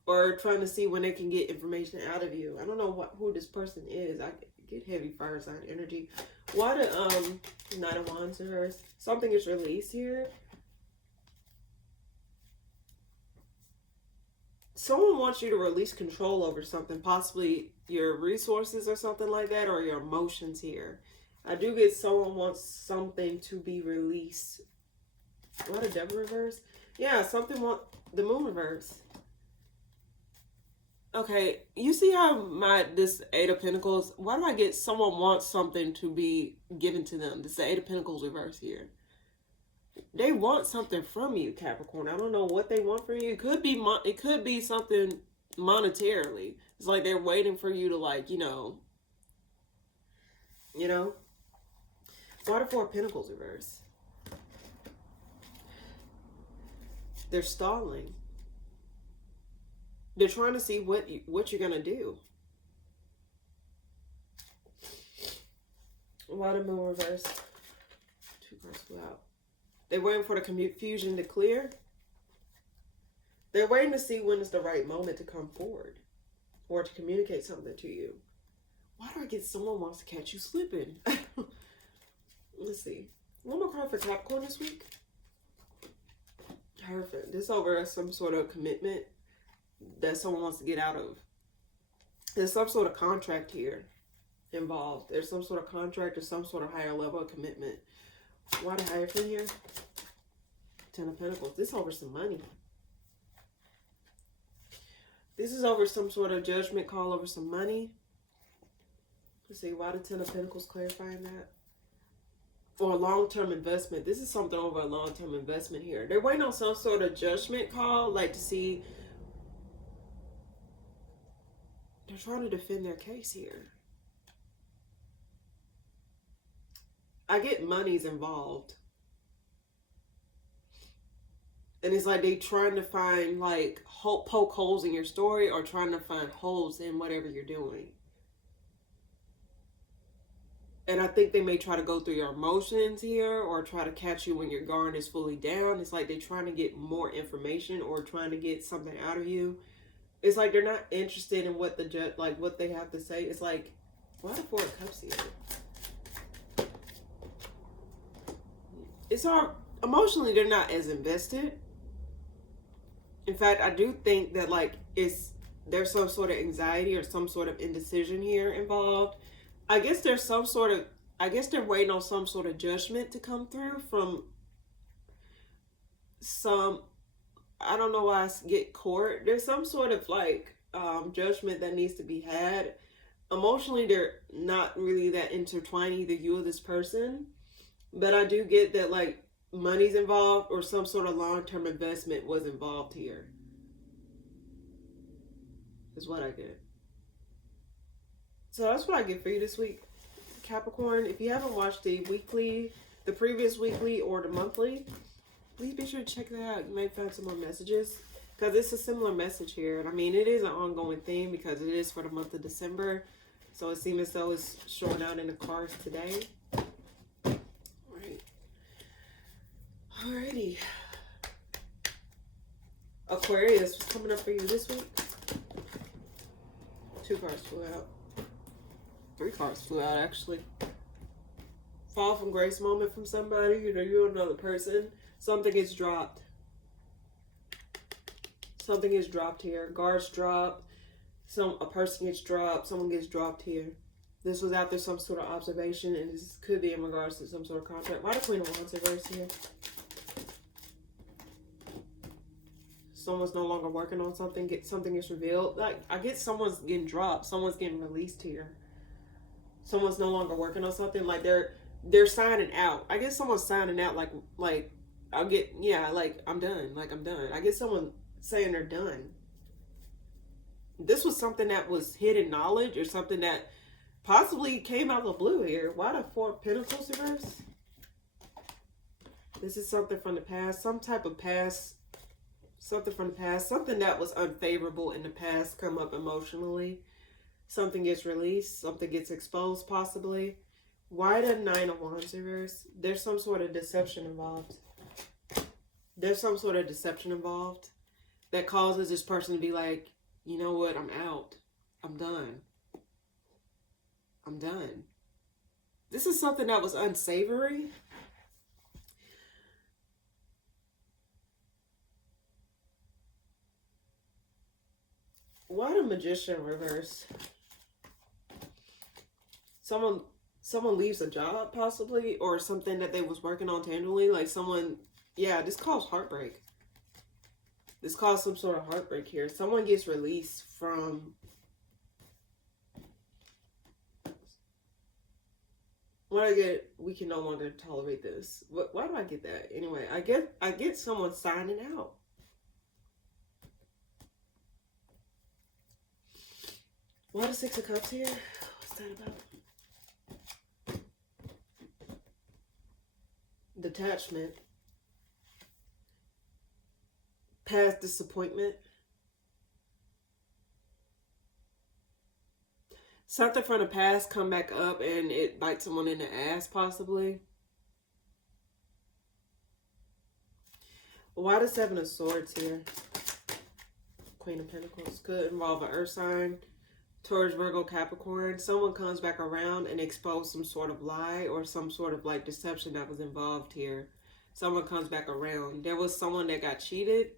Or trying to see when they can get information out of you. I don't know who this person is. I get heavy fire sign energy. Why the Nine of Wands reverse? Something is released here. Someone wants you to release control over something, possibly your resources or something like that, or your emotions here. I do get someone wants something to be released. What, a Devil reverse? Yeah, something want the Moon reverse. Okay, you see how this Eight of Pentacles, why do I get someone wants something to be given to them? This is the Eight of Pentacles reverse here. They want something from you, Capricorn. I don't know what they want from you. It could be something monetarily. It's like they're waiting for you to, like, you know. Why the Four of Pentacles reverse? They're stalling. They're trying to see what you're gonna do. Why the Moon reverse? Two cards flew out. They're waiting for the confusion to clear. They're waiting to see when is the right moment to come forward or to communicate something to you. Why do I get someone wants to catch you slipping? Let's see. One more card for Capricorn this week. Perfect. This over some sort of commitment that someone wants to get out of. There's some sort of contract here involved. There's some sort of contract or some sort of higher level of commitment. Why the Hierophant here? Ten of Pentacles. This is over some money. This is over some sort of judgment call over some money. Let's see. Why the Ten of Pentacles clarifying that? For a long-term investment. This is something over a long-term investment here. They're waiting on some sort of judgment call. Like to see. They're trying to defend their case here. I get money's involved. And it's like they trying to find, like, poke holes in your story or trying to find holes in whatever you're doing. And I think they may try to go through your emotions here or try to catch you when your guard is fully down. It's like they're trying to get more information or trying to get something out of you. It's like they're not interested in what what they have to say. It's like, why the Four of Cups here? It's hard. Emotionally, they're not as invested. In fact, I do think that like there's some sort of anxiety or some sort of indecision here involved. I guess there's some sort of, I guess they're waiting on some sort of judgment to come through from some, I don't know why I get court. There's some sort of like judgment that needs to be had. Emotionally, they're not really that intertwined, either you or this person. But I do get that like money's involved or some sort of long-term investment was involved here. Is what I get. So that's what I get for you this week, Capricorn. If you haven't watched the weekly, the previous weekly, or the monthly, please be sure to check that out. You might find some more messages because it's a similar message here. And I mean, it is an ongoing theme because it is for the month of December. So it seems as though it's showing out in the cards today. All right. Alrighty. Aquarius, what's coming up for you this week? 2 cards flew out. 3 cards flew out, actually. Fall from grace moment from somebody. You know, you're another person. Something gets dropped. Something is dropped here. Guards dropped. A person gets dropped. Someone gets dropped here. This was after some sort of observation, and this could be in regards to some sort of contract. Why the Queen of Wands reverse here? Someone's no longer working on something. Something is revealed. Like, I get someone's getting dropped. Someone's getting released here. Someone's no longer working on something. Like they're signing out. I guess someone's signing out. Like I'll get, yeah, like I'm done. Like I'm done. I get someone saying they're done. This was something that was hidden knowledge or something that possibly came out of the blue here. Why the 4 of Pentacles reverse? This is something from the past. Some type of past. Something from the past. Something that was unfavorable in the past come up emotionally. Something gets released. Something gets exposed, possibly. Why the 9 of Wands reverse? There's some sort of deception involved. There's some sort of deception involved that causes this person to be like, you know what? I'm out. I'm done. I'm done. This is something that was unsavory. Why the Magician reverse? Someone leaves a job possibly, or something that they was working on tangibly. Like someone, yeah, this caused heartbreak. This caused some sort of heartbreak here. Someone gets released from. When I get, we can no longer tolerate this. Why do I get that? Anyway, I get someone signing out. Why the 6 of Cups here? What's that about? Detachment. Past disappointment. Something from the past come back up and it bites someone in the ass, possibly. Why the 7 of Swords here? Queen of Pentacles. Could involve an earth sign. Taurus, Virgo, Capricorn. Someone comes back around and exposes some sort of lie or some sort of like deception that was involved here. Someone comes back around. There was someone that got cheated.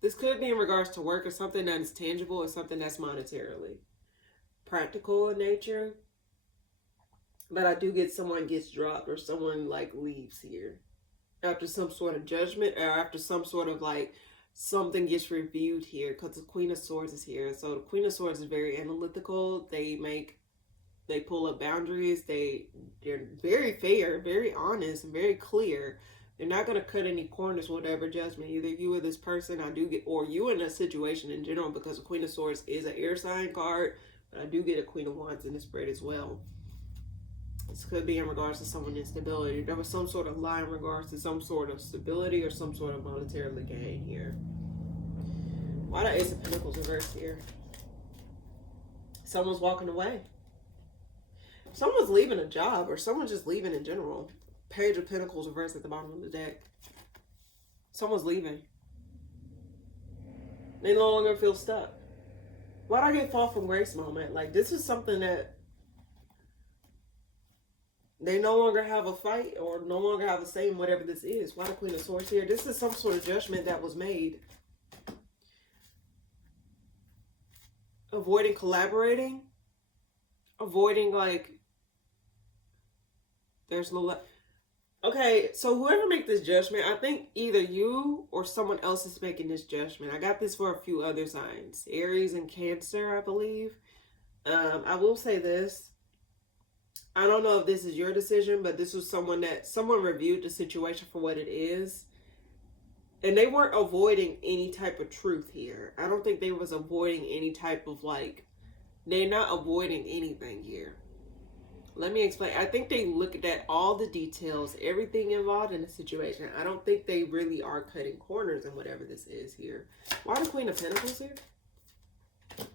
This could be in regards to work or something that is tangible or something that's monetarily practical in nature. But I do get someone gets dropped or someone like leaves here after some sort of judgment or after some sort of like something gets reviewed here, because the Queen of Swords is here. So the Queen of Swords is very analytical. They pull up boundaries. They're very fair, very honest, and very clear. They're not going to cut any corners, whatever judgment. Either you or this person, or you in a situation in general, because the Queen of Swords is an air sign card, but I do get a Queen of Wands in the spread as well. This could be in regards to someone's instability. There was some sort of lie in regards to some sort of stability or some sort of monetarily gain here. Why the Ace of Pentacles reversed here? Someone's walking away. Someone's leaving a job, or someone's just leaving in general. Page of Pentacles reversed at the bottom of the deck. Someone's leaving. They no longer feel stuck. Why do I get fall from grace moment? Like, this is something that they no longer have a fight or no longer have a say in whatever this is. Why the Queen of Swords here? This is some sort of judgment that was made. Avoiding collaborating. Avoiding, like, there's no... Okay, so whoever make this judgment, I think either you or someone else is making this judgment. I got this for a few other signs. Aries and Cancer, I believe. I will say this. I don't know if this is your decision, but this was someone reviewed the situation for what it is. And they weren't avoiding any type of truth here. I don't think they was avoiding any type of, like, they're not avoiding anything here. Let me explain. I think they looked at all the details, everything involved in the situation. I don't think they really are cutting corners in whatever this is here. Why the Queen of Pentacles here? A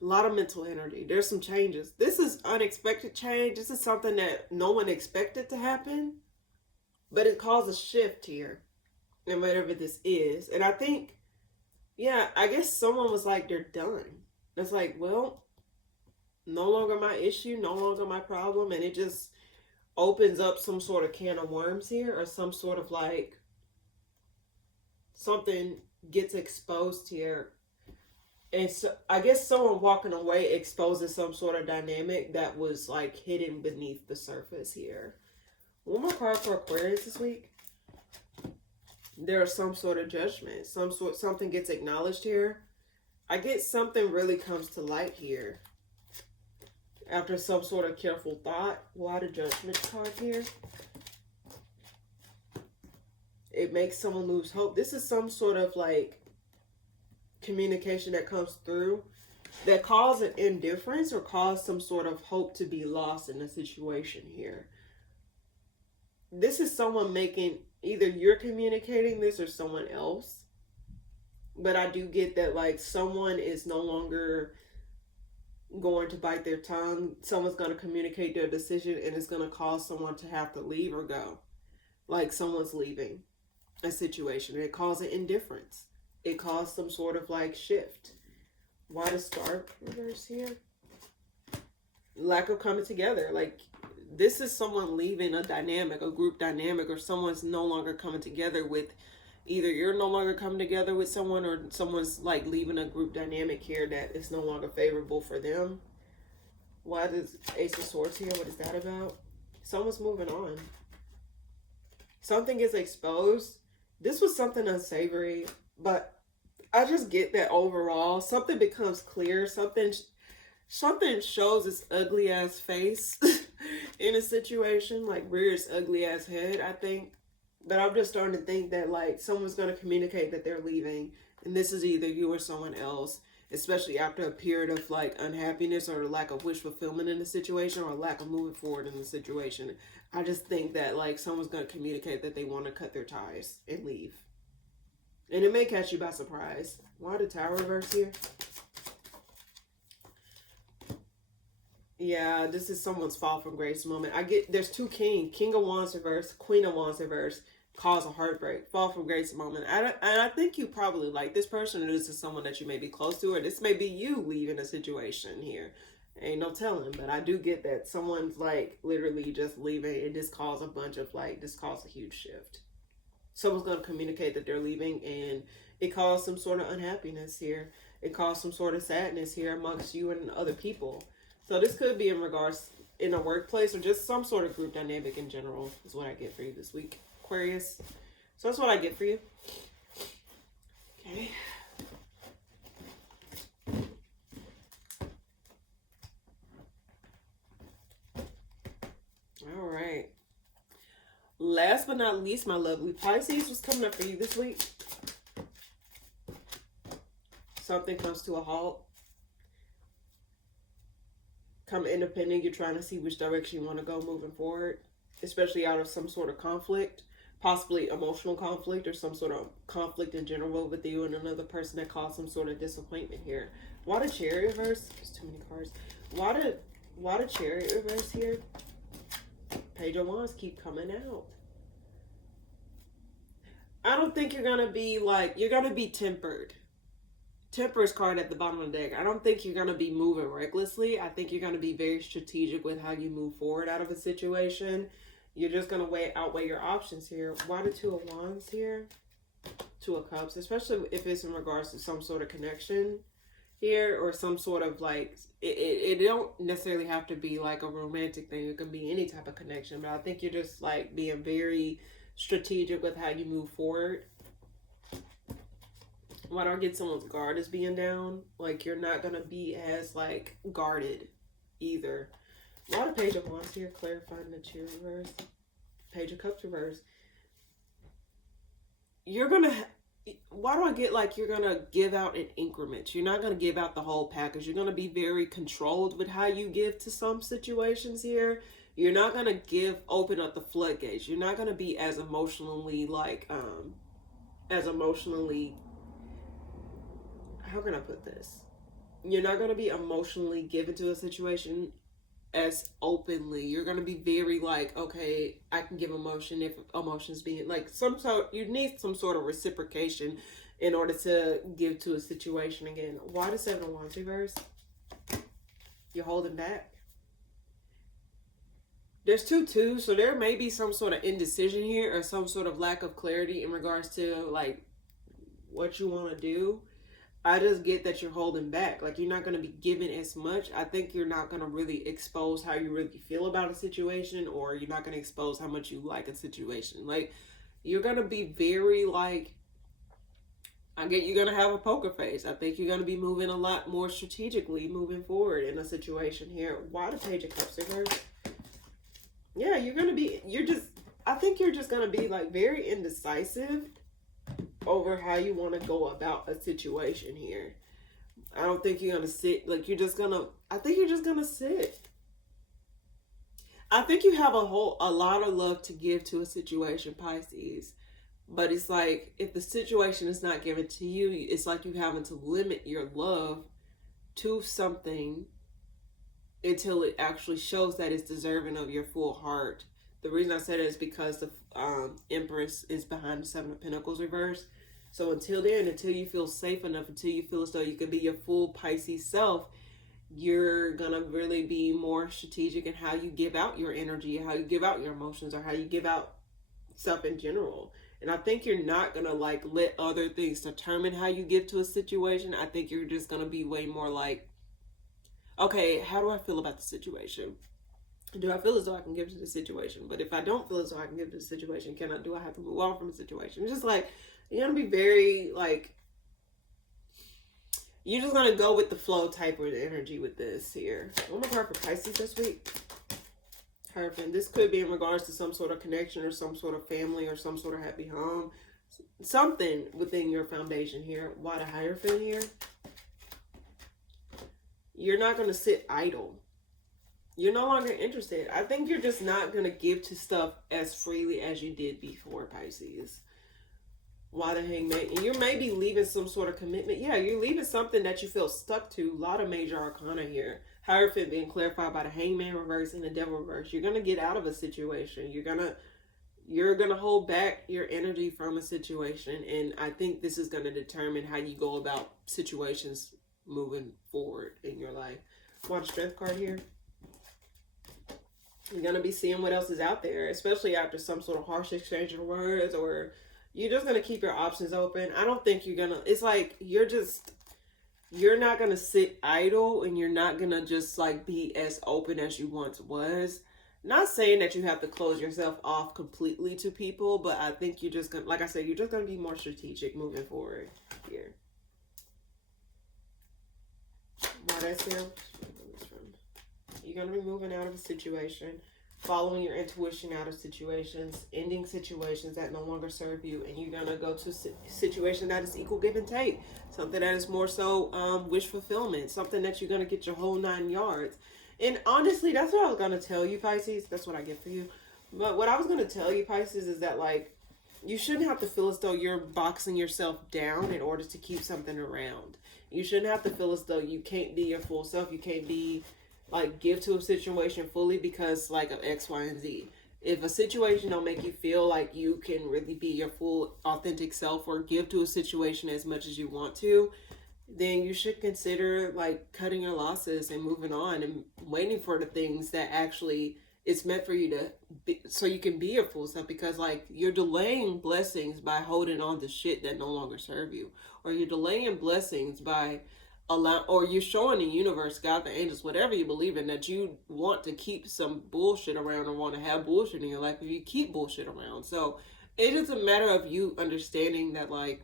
lot of mental energy. There's some changes. This is unexpected change. This is something that no one expected to happen. But it caused a shift here in whatever this is. And I think, yeah, I guess someone was like, they're done. It's like, well, no longer my issue, no longer my problem. And it just opens up some sort of can of worms here, or some sort of, like, something gets exposed here. And so I guess someone walking away exposes some sort of dynamic that was, like, hidden beneath the surface here. One more card for Aquarius this week. There is some sort of judgment. Something gets acknowledged here. I get something really comes to light here. After some sort of careful thought. Why the Judgment card here? It makes someone lose hope. This is some sort of, like, communication that comes through that causes an indifference or causes some sort of hope to be lost in the situation here. This is someone making, either you're communicating this or someone else. But I do get that, like, someone is no longer going to bite their tongue. Someone's going to communicate their decision, and it's going to cause someone to have to leave or go. Like, someone's leaving a situation. It causes indifference. It caused some sort of, like, shift. Why the Star reverse here? Lack of coming together. Like, this is someone leaving a dynamic, a group dynamic, or someone's no longer coming together with, either you're no longer coming together with someone, or someone's, like, leaving a group dynamic here that is no longer favorable for them. Why does Ace of Swords here? What is that about? Someone's moving on. Something gets exposed. This was something unsavory, but I just get that overall something becomes clear. Something shows its ugly ass face in a situation, like rears ugly ass head, I think. But I'm just starting to think that, like, someone's going to communicate that they're leaving, and this is either you or someone else, especially after a period of, like, unhappiness or lack of wish fulfillment in the situation, or lack of moving forward in the situation. I just think that, like, someone's going to communicate that they want to cut their ties and leave. And it may catch you by surprise. Why the Tower reverse here? Yeah, this is someone's fall from grace moment. I get, there's two King of Wands reverse, Queen of Wands reverse, cause a heartbreak, fall from grace moment. And I think you probably like this person, or this is someone that you may be close to, or this may be you leaving a situation here. Ain't no telling, but I do get that someone's, like, literally just leaving, and this caused a bunch of, like, this caused a huge shift. Someone's going to communicate that they're leaving, and it caused some sort of unhappiness here. It caused some sort of sadness here amongst you and other people. So this could be in regards in a workplace, or just some sort of group dynamic in general is what I get for you this week, Aquarius. So that's what I get for you. Okay. All right. Last but not least, my lovely Pisces, what's coming up for you this week? Something comes to a halt. Come independent. You're trying to see which direction you want to go moving forward, especially out of some sort of conflict, possibly emotional conflict, or some sort of conflict in general with you and another person that caused some sort of disappointment here. Why the Chariot reverse? There's too many cards. Why the Chariot reverse here? Page of Wands keep coming out. I don't think you're going to be like, you're going to be tempered. Temperance card at the bottom of the deck. I don't think you're going to be moving recklessly. I think you're going to be very strategic with how you move forward out of a situation. You're just going to outweigh your options here. Why the Two of Wands here? Two of Cups, especially if it's in regards to some sort of connection here, or some sort of like, it don't necessarily have to be like a romantic thing. It can be any type of connection, but I think you're just like being very strategic with how you move forward. Why do I get someone's guard is being down? Like, you're not going to be as like guarded either. Why the Page of Wands here? Clarifying the Chariot reverse. Page of Cups reverse. You're going to... Why do I get like you're going to give out in increments? You're not going to give out the whole package. You're going to be very controlled with how you give to some situations here. You're not going to open up the floodgates. You're not going to be as emotionally like, how can I put this? You're not going to be emotionally given to a situation as openly. You're going to be very like, okay, I can give emotion if emotions being like you need some sort of reciprocation in order to give to a situation again. Why the Seven of Wands reverse? You're holding back. There's two twos, so there may be some sort of indecision here or some sort of lack of clarity in regards to like what you want to do. I just get that you're holding back. Like, you're not going to be given as much. I think you're not going to really expose how you really feel about a situation, or you're not going to expose how much you like a situation. Like, you're going to be very, like, I get you're going to have a poker face. I think you're going to be moving a lot more strategically moving forward in a situation here. Why the Page of Cups reverse? Yeah, I think you're just going to be, like, very indecisive over how you want to go about a situation here. I don't think you're going to sit, like, I think you're just going to sit. I think you have a lot of love to give to a situation, Pisces. But it's like, if the situation is not given to you, it's like you having to limit your love to something until it actually shows that it's deserving of your full heart. The reason I said it is because the Empress is behind the Seven of Pentacles reverse. So until then, until you feel safe enough, until you feel as though you can be your full Pisces self, you're going to really be more strategic in how you give out your energy, how you give out your emotions, or how you give out stuff in general. And I think you're not going to like let other things determine how you give to a situation. I think you're just going to be way more like, okay, how do I feel about the situation? Do I feel as though I can give to the situation? But if I don't feel as though I can give to the situation, do I have to move on from the situation? It's just like, you're going to be very, like, you're just going to go with the flow type of energy with this here. One more card for Pisces this week. Hierophant. This could be in regards to some sort of connection or some sort of family or some sort of happy home. Something within your foundation here. Why the Hierophant here? You're not going to sit idle. You're no longer interested. I think you're just not going to give to stuff as freely as you did before, Pisces. Why the Hangman? And you're maybe leaving some sort of commitment. Yeah, you're leaving something that you feel stuck to. A lot of major arcana here. Hierophant being clarified by the Hangman reverse and the Devil reverse. You're going to get out of a situation. You're going to hold back your energy from a situation. And I think this is going to determine how you go about situations moving forward in your life. Watch Strength card here. You're going to be seeing what else is out there, especially after some sort of harsh exchange of words, or you're just going to keep your options open. I don't think you're going to, it's like, you're not going to sit idle, and you're not going to just like be as open as you once was. Not saying that you have to close yourself off completely to people, but I think you're just going to, like I said, you're just going to be more strategic moving forward here. Why that's here? You're going to be moving out of a situation, following your intuition out of situations, ending situations that no longer serve you, and you're going to go to a situation that is equal give and take, something that is more so wish fulfillment, something that you're going to get your whole 9 yards. And honestly, that's what I was going to tell you, Pisces. That's what I get for you. But what I was going to tell you, Pisces, is that, like, you shouldn't have to feel as though you're boxing yourself down in order to keep something around. You shouldn't have to feel as though you can't be your full self. You can't be like give to a situation fully because like of X, Y, and Z. If a situation don't make you feel like you can really be your full authentic self or give to a situation as much as you want to, then you should consider like cutting your losses and moving on and waiting for the things that actually it's meant for you to be, so you can be your full self. Because like you're delaying blessings by holding on to shit that no longer serve you, or you're delaying blessings by or you're showing the universe, God, the angels, whatever you believe in, that you want to keep some bullshit around or want to have bullshit in your life if you keep bullshit around. So it is a matter of you understanding that like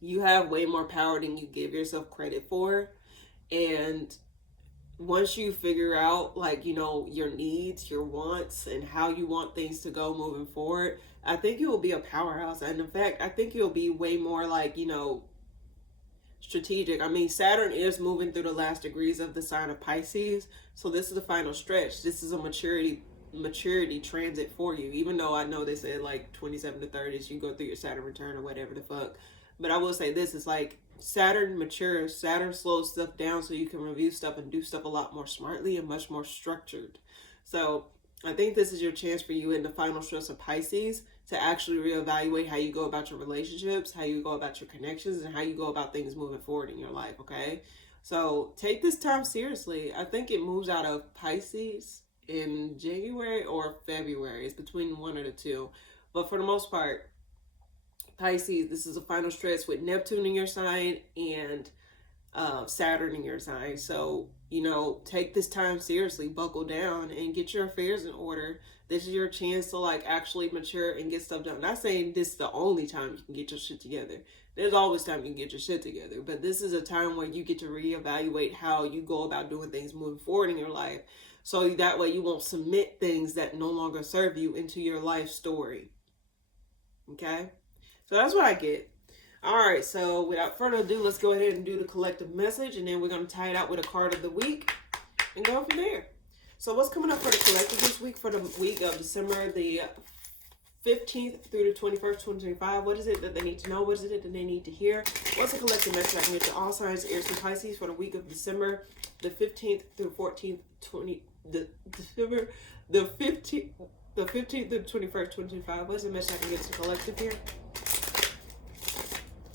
you have way more power than you give yourself credit for. And once you figure out like, you know, your needs, your wants, and how you want things to go moving forward, I think you will be a powerhouse. And in fact, I think you'll be way more like, you know, strategic. I mean, Saturn is moving through the last degrees of the sign of Pisces. So this is the final stretch. This is a maturity transit for you. Even though I know they said like 27 to 30s, you go through your Saturn return or whatever the fuck. But I will say this, is like Saturn matures, Saturn slows stuff down so you can review stuff and do stuff a lot more smartly and much more structured. So I think this is your chance for you in the final stress of Pisces to actually reevaluate how you go about your relationships, how you go about your connections, and how you go about things moving forward in your life, okay? So take this time seriously. I think it moves out of Pisces in January or February. It's between one of the two. But for the most part, Pisces, this is a final stretch with Neptune in your sign and Saturn in your sign. So, you know, take this time seriously, buckle down and get your affairs in order. This is your chance to like actually mature and get stuff done. I'm not saying this is the only time you can get your shit together. There's always time you can get your shit together. But this is a time where you get to reevaluate how you go about doing things moving forward in your life. So that way you won't submit things that no longer serve you into your life story. Okay? So that's what I get. All right, so without further ado, let's go ahead and do the collective message, and then we're going to tie it out with a card of the week and go from there. So what's coming up for the collective this week, for the week of December the 15th through the 21st, 2025? What is it that they need to know? What is it that they need to hear? What's the collective message I can get to all signs, Aries and Pisces, for the week of December the 15th through 14th, December the 15th through the 21st, 2025? What's the message I can get to the collective here?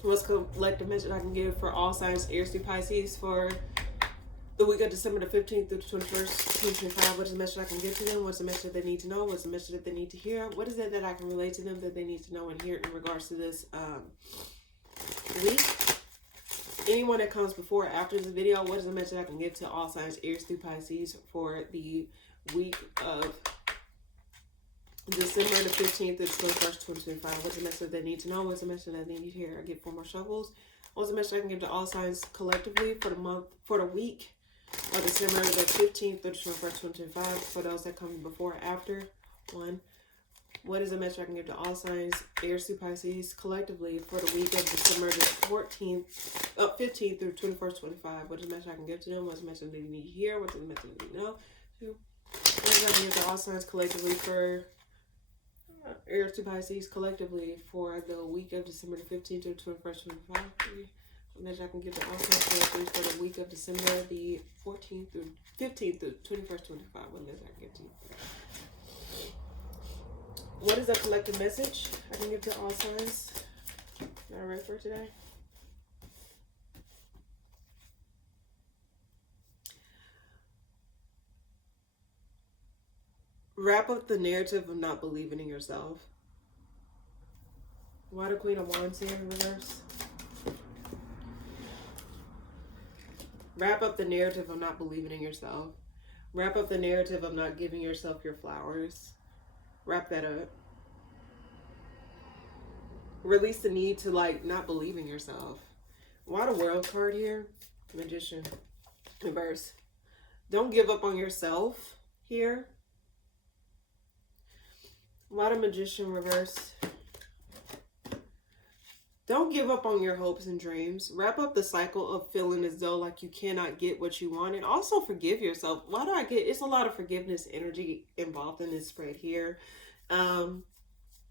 What's the collective message I can give for all signs, Aries through Pisces, for the week of December the 15th through the 21st, 2025? What is the message I can give to them? What's the message that they need to know? What's the message that they need to hear? What is it that I can relate to them that they need to know and hear in regards to this week? Anyone that comes before or after this video, what is the message I can give to all signs, Aries through Pisces, for the week of December the 15th to the 21st, 2025? What's the message they need to know? What's the message that they need to hear? I get 4 more shuffles. What's the message I can give to all signs collectively for the month, for the week of December the 15th to the 21st, 2025? For those that come before or after, 1. What is the message I can give to all signs, Aries through Pisces, collectively for the week of December the 15th through 21st, 25? What is the message I can give to them? What's the message they need to hear? What's the message they need to know? 2. What is the message I can give to all signs collectively for Aries to Pisces collectively for the week of December the 15th to the 21st, 25? What message I can give to all signs collectively for the week of December the 14th through 15th to 21st, 25? What message I can give to you? What is a collective message I can give to all signs that I read for today? Wrap up the narrative of not believing in yourself. Why the Queen of Wands here in reverse? Wrap up the narrative of not believing in yourself. Wrap up the narrative of not giving yourself your flowers. Wrap that up. Release the need to like not believe in yourself. Why the World card here? Magician. Reverse. Don't give up on yourself here. Why the Magician reverse? Don't give up on your hopes and dreams. Wrap up the cycle of feeling as though like you cannot get what you want. And also forgive yourself. Why do I get... It's a lot of forgiveness energy involved in this spread here.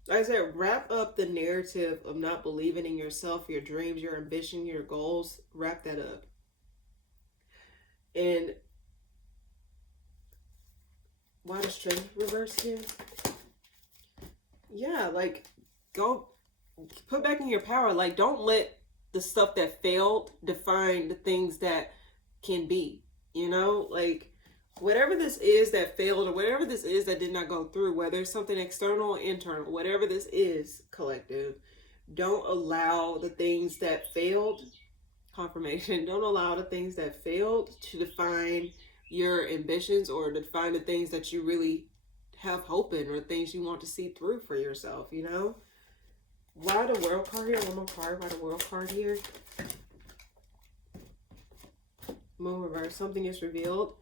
Like I said, wrap up the narrative of not believing in yourself, your dreams, your ambition, your goals. Wrap that up. And why the strength reverse again? Yeah, like, go put back in your power. Like, don't let the stuff that failed define the things that can be. You know, like, whatever this is that failed, or whatever this is that did not go through, whether it's something external or internal, whatever this is, collective, don't allow the things that failed, confirmation, don't allow the things that failed to define your ambitions or define the things that you really have hope in, or things you want to see through for yourself, you know? Why the World card here? One more card. Why the World card here? Moon reverse. Something is revealed.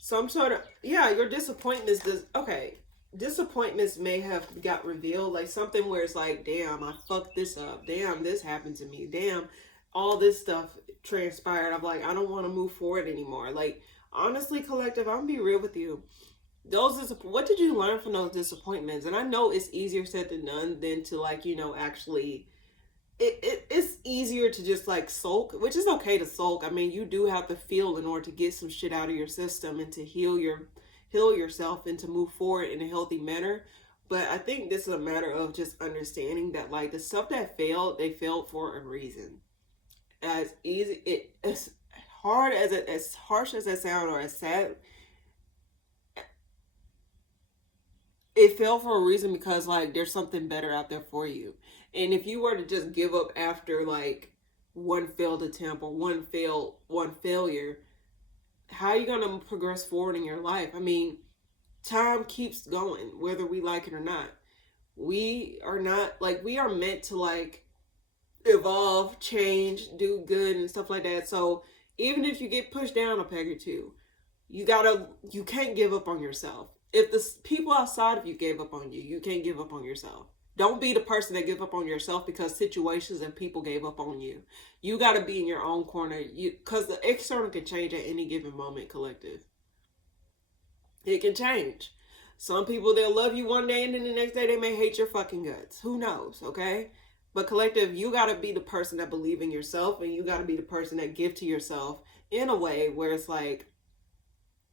Some sort of, yeah, your disappointments does, okay. Disappointments may have got revealed. Like something where it's like, damn, I fucked this up. Damn, this happened to me. Damn, all this stuff transpired. I'm like, I don't want to move forward anymore. Like, honestly, collective, I'm going to be real with you. What did you learn from those disappointments? And I know it's easier said than done than to, like, you know, actually, it's easier to just like sulk, which is okay to sulk. I mean, you do have to feel in order to get some shit out of your system and to heal yourself and to move forward in a healthy manner. But I think this is a matter of just understanding that, like, the stuff that failed, they failed for a reason. As harsh as that sound, or as sad, it fell for a reason, because like there's something better out there for you. And if you were to just give up after like one failed attempt or one failure, how are you going to progress forward in your life? I mean, time keeps going whether we like it or not. We are meant to like evolve, change, do good and stuff like that. So even if you get pushed down a peg or two, you can't give up on yourself. If the people outside of you gave up on you, you can't give up on yourself. Don't be the person that give up on yourself because situations and people gave up on you. You got to be in your own corner, because the external can change at any given moment, collective. It can change. Some people, they'll love you one day and then the next day they may hate your fucking guts. Who knows, okay? But collective, you got to be the person that believe in yourself, and you got to be the person that give to yourself in a way where it's like,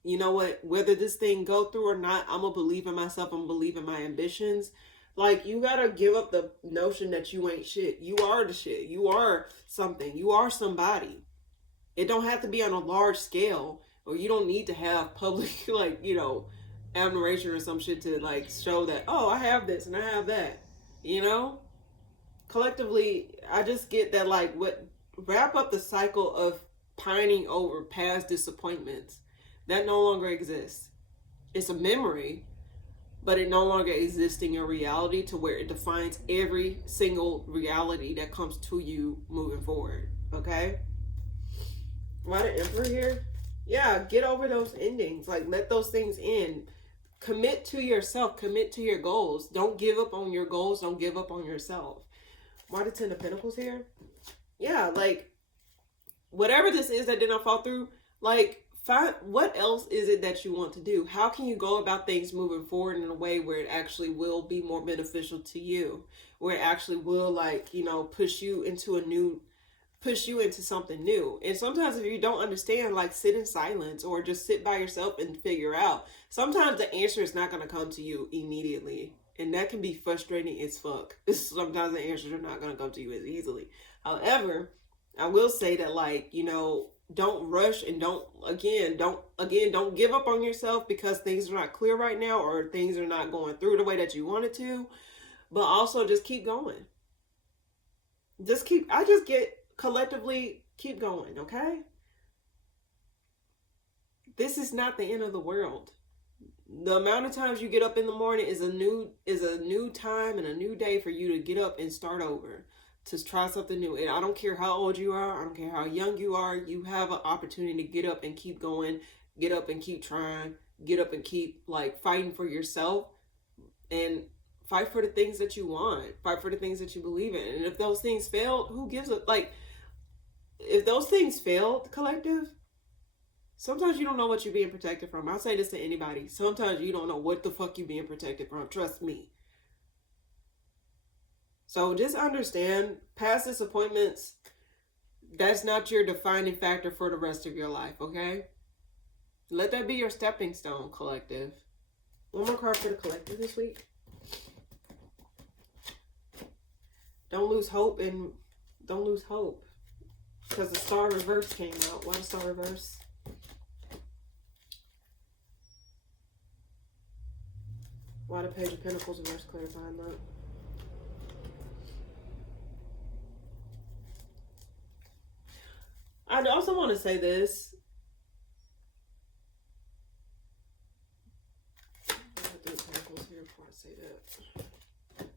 you know what, whether this thing go through or not, I'm going to believe in myself. I'm going to believe in my ambitions. Like, you got to give up the notion that you ain't shit. You are the shit. You are something. You are somebody. It don't have to be on a large scale, or you don't need to have public, like, you know, admiration or some shit to, like, show that, oh, I have this and I have that, you know? Collectively, I just get that, like, wrap up the cycle of pining over past disappointments. That no longer exists. It's a memory, but it no longer exists in your reality to where it defines every single reality that comes to you moving forward. Okay? Why the Emperor here? Yeah, get over those endings. Like, let those things end. Commit to yourself. Commit to your goals. Don't give up on your goals. Don't give up on yourself. Why the Ten of Pentacles here? Yeah, like, whatever this is that did not fall through, like, find what else is it that you want to do. How can you go about things moving forward in a way where it actually will be more beneficial to you, where it actually will, like, you know, push you into something new. And sometimes if you don't understand, like, sit in silence or just sit by yourself and figure out. Sometimes the answer is not going to come to you immediately, and that can be frustrating as fuck. Sometimes the answers are not going to come to you as easily. However, I will say that, like, you know, don't rush, and don't give up on yourself because things are not clear right now, or things are not going through the way that you wanted to. But also just keep going. Collectively keep going, okay? This is not the end of the world. The amount of times you get up in the morning is a new time and a new day for you to get up and start over, to try something new. And I don't care how old you are, I don't care how young you are, you have an opportunity to get up and keep going, get up and keep trying, get up and keep, like, fighting for yourself, and fight for the things that you want, fight for the things that you believe in. And if those things failed, who gives a, like, if those things failed, collective, sometimes you don't know what you're being protected from. I'll say this to anybody. Sometimes you don't know what the fuck you're being protected from. Trust me. So just understand, past disappointments, that's not your defining factor for the rest of your life, okay? Let that be your stepping stone, collective. One more card for the collective this week. Don't lose hope, and don't lose hope. Because the Star Reverse came out. Why the Star Reverse? Why the Page of Pentacles reverse, clarifying that? I also want to say this. I have 3 Pentacles here before I say that.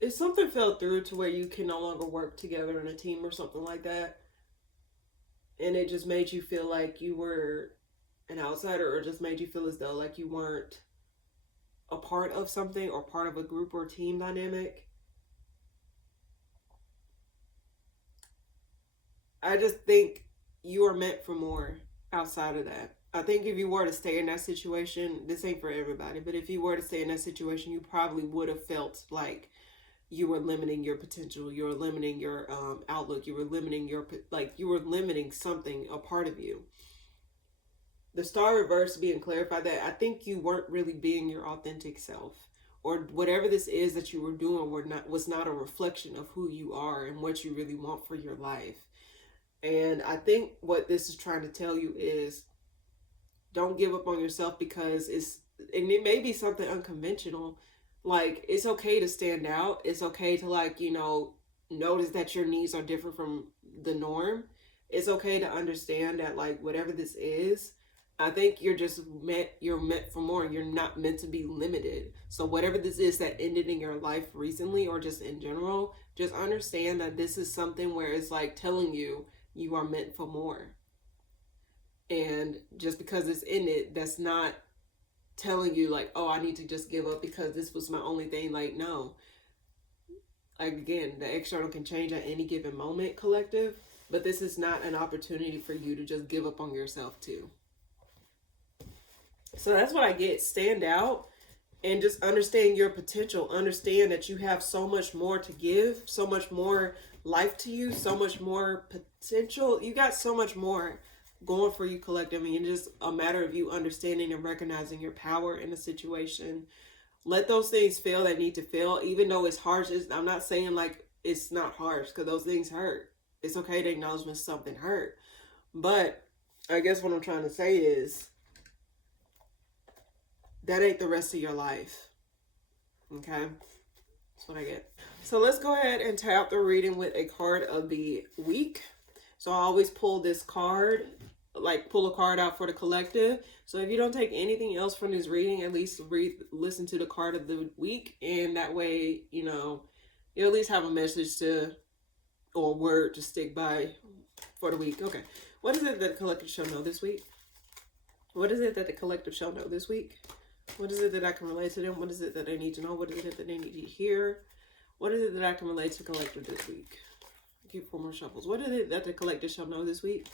If something fell through to where you can no longer work together in a team or something like that, and it just made you feel like you were an outsider, or just made you feel as though like you weren't a part of something or part of a group or team dynamic, I just think you are meant for more outside of that. I think if you were to stay in that situation, this ain't for everybody, but if you were to stay in that situation, you probably would have felt like you were limiting your potential, you were limiting your outlook, you were limiting your, like, you were limiting something, a part of you. The Star Reverse being clarified that I think you weren't really being your authentic self, or whatever this is that you were doing was not a reflection of who you are and what you really want for your life. And I think what this is trying to tell you is, don't give up on yourself, because and it may be something unconventional. Like, it's okay to stand out. It's okay to, like, you know, notice that your needs are different from the norm. It's okay to understand that, like, whatever this is, I think you're meant for more. You're not meant to be limited. So whatever this is that ended in your life recently, or just in general, just understand that this is something where it's like telling you you are meant for more. And just because it's in it, that's not telling you like, oh, I need to just give up because this was my only thing. Like, no. Like, again, the external can change at any given moment, collective, but this is not an opportunity for you to just give up on yourself too. So that's what I get. Stand out and just understand your potential. Understand that you have so much more to give, so much more life to you, so much more potential. You got so much more going for you, collective, and it's just a matter of you understanding and recognizing your power in the situation. Let those things fail that need to fail, even though it's harsh. I'm not saying like it's not harsh, because those things hurt. It's okay to acknowledge when something hurt. But I guess what I'm trying to say is, that ain't the rest of your life. Okay? That's what I get. So let's go ahead and tap the reading with a card of the week. So I always pull this card, like pull a card out for the collective. So if you don't take anything else from this reading, at least listen to the card of the week. And that way, you know, you at least have a message to, or a word to stick by for the week. Okay. What is it that the collective shall know this week? What is it that the collective shall know this week? What is it that I can relate to them? What is it that they need to know? What is it that they need to hear? What is it that I can relate to collective this week? Keep 4 more shuffles. What is it that the collective shall know this week?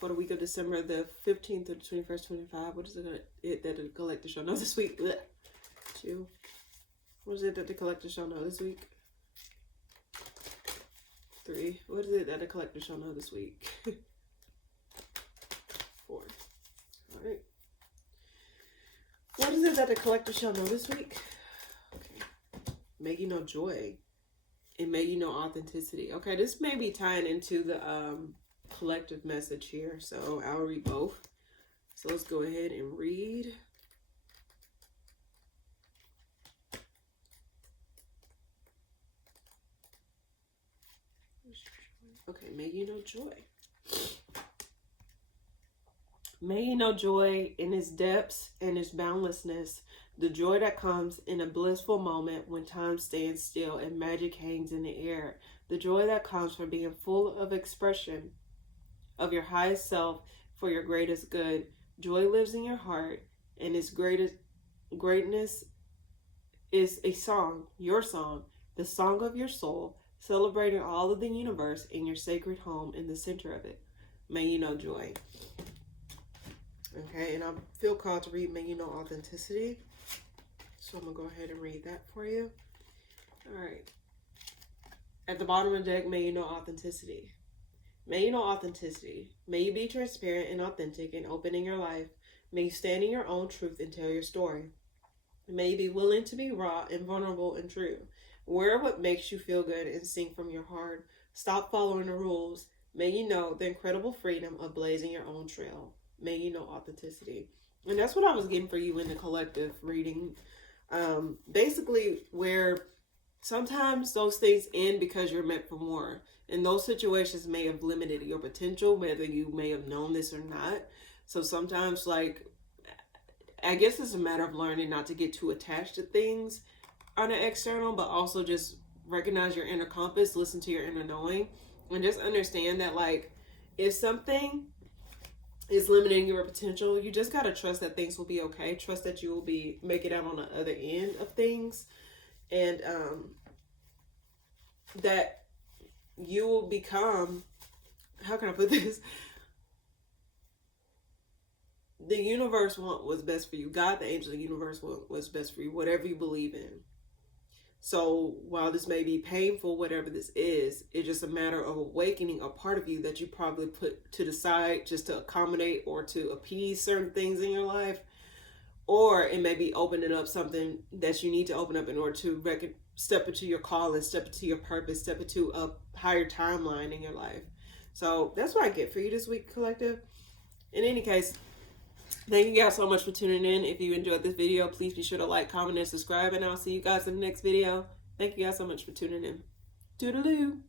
For the week of December the 15th to the 21st, 25. What is it that the collective shall know this week? 2. What is it that the collective shall know this week? 3. What is it that the collective shall know this week? 4. All right. What is it that the collective shall know this week? Okay. May you know joy. And may you know authenticity. Okay, this may be tying into the collective message here. So I'll read both. So let's go ahead and read. Okay, may you know joy. May you know joy in its depths and its boundlessness, the joy that comes in a blissful moment when time stands still and magic hangs in the air, the joy that comes from being full of expression of your highest self for your greatest good. Joy lives in your heart, and its greatness is a song, your song, the song of your soul, celebrating all of the universe in your sacred home in the center of it. May you know joy. Okay, and I feel called to read May You Know Authenticity. So I'm going to go ahead and read that for you. All right. At the bottom of the deck, May You Know Authenticity. May you know authenticity. May you be transparent and authentic and open in your life. May you stand in your own truth and tell your story. May you be willing to be raw and vulnerable and true. Wear what makes you feel good and sing from your heart. Stop following the rules. May you know the incredible freedom of blazing your own trail. May you know authenticity. And that's what I was getting for you in the collective reading. Basically, where sometimes those things end because you're meant for more. And those situations may have limited your potential, whether you may have known this or not. So sometimes, like, I guess it's a matter of learning not to get too attached to things on the external, but also just recognize your inner compass, listen to your inner knowing, and just understand that, like, if something is limiting your potential, you just got to trust that things will be okay. Trust that you will make it out on the other end of things. And that you will become, how can I put this? The universe want what's best for you. God, the angel, the universe want what's best for you, whatever you believe in. So while this may be painful, whatever this is, it's just a matter of awakening a part of you that you probably put to the side just to accommodate or to appease certain things in your life. Or it may be opening up something that you need to open up in order to step into your calling, step into your purpose, step into a higher timeline in your life. So that's what I get for you this week, collective. In any case, thank you guys so much for tuning in. If you enjoyed this video, please be sure to like, comment, and subscribe. And I'll see you guys in the next video. Thank you guys so much for tuning in. Toodaloo.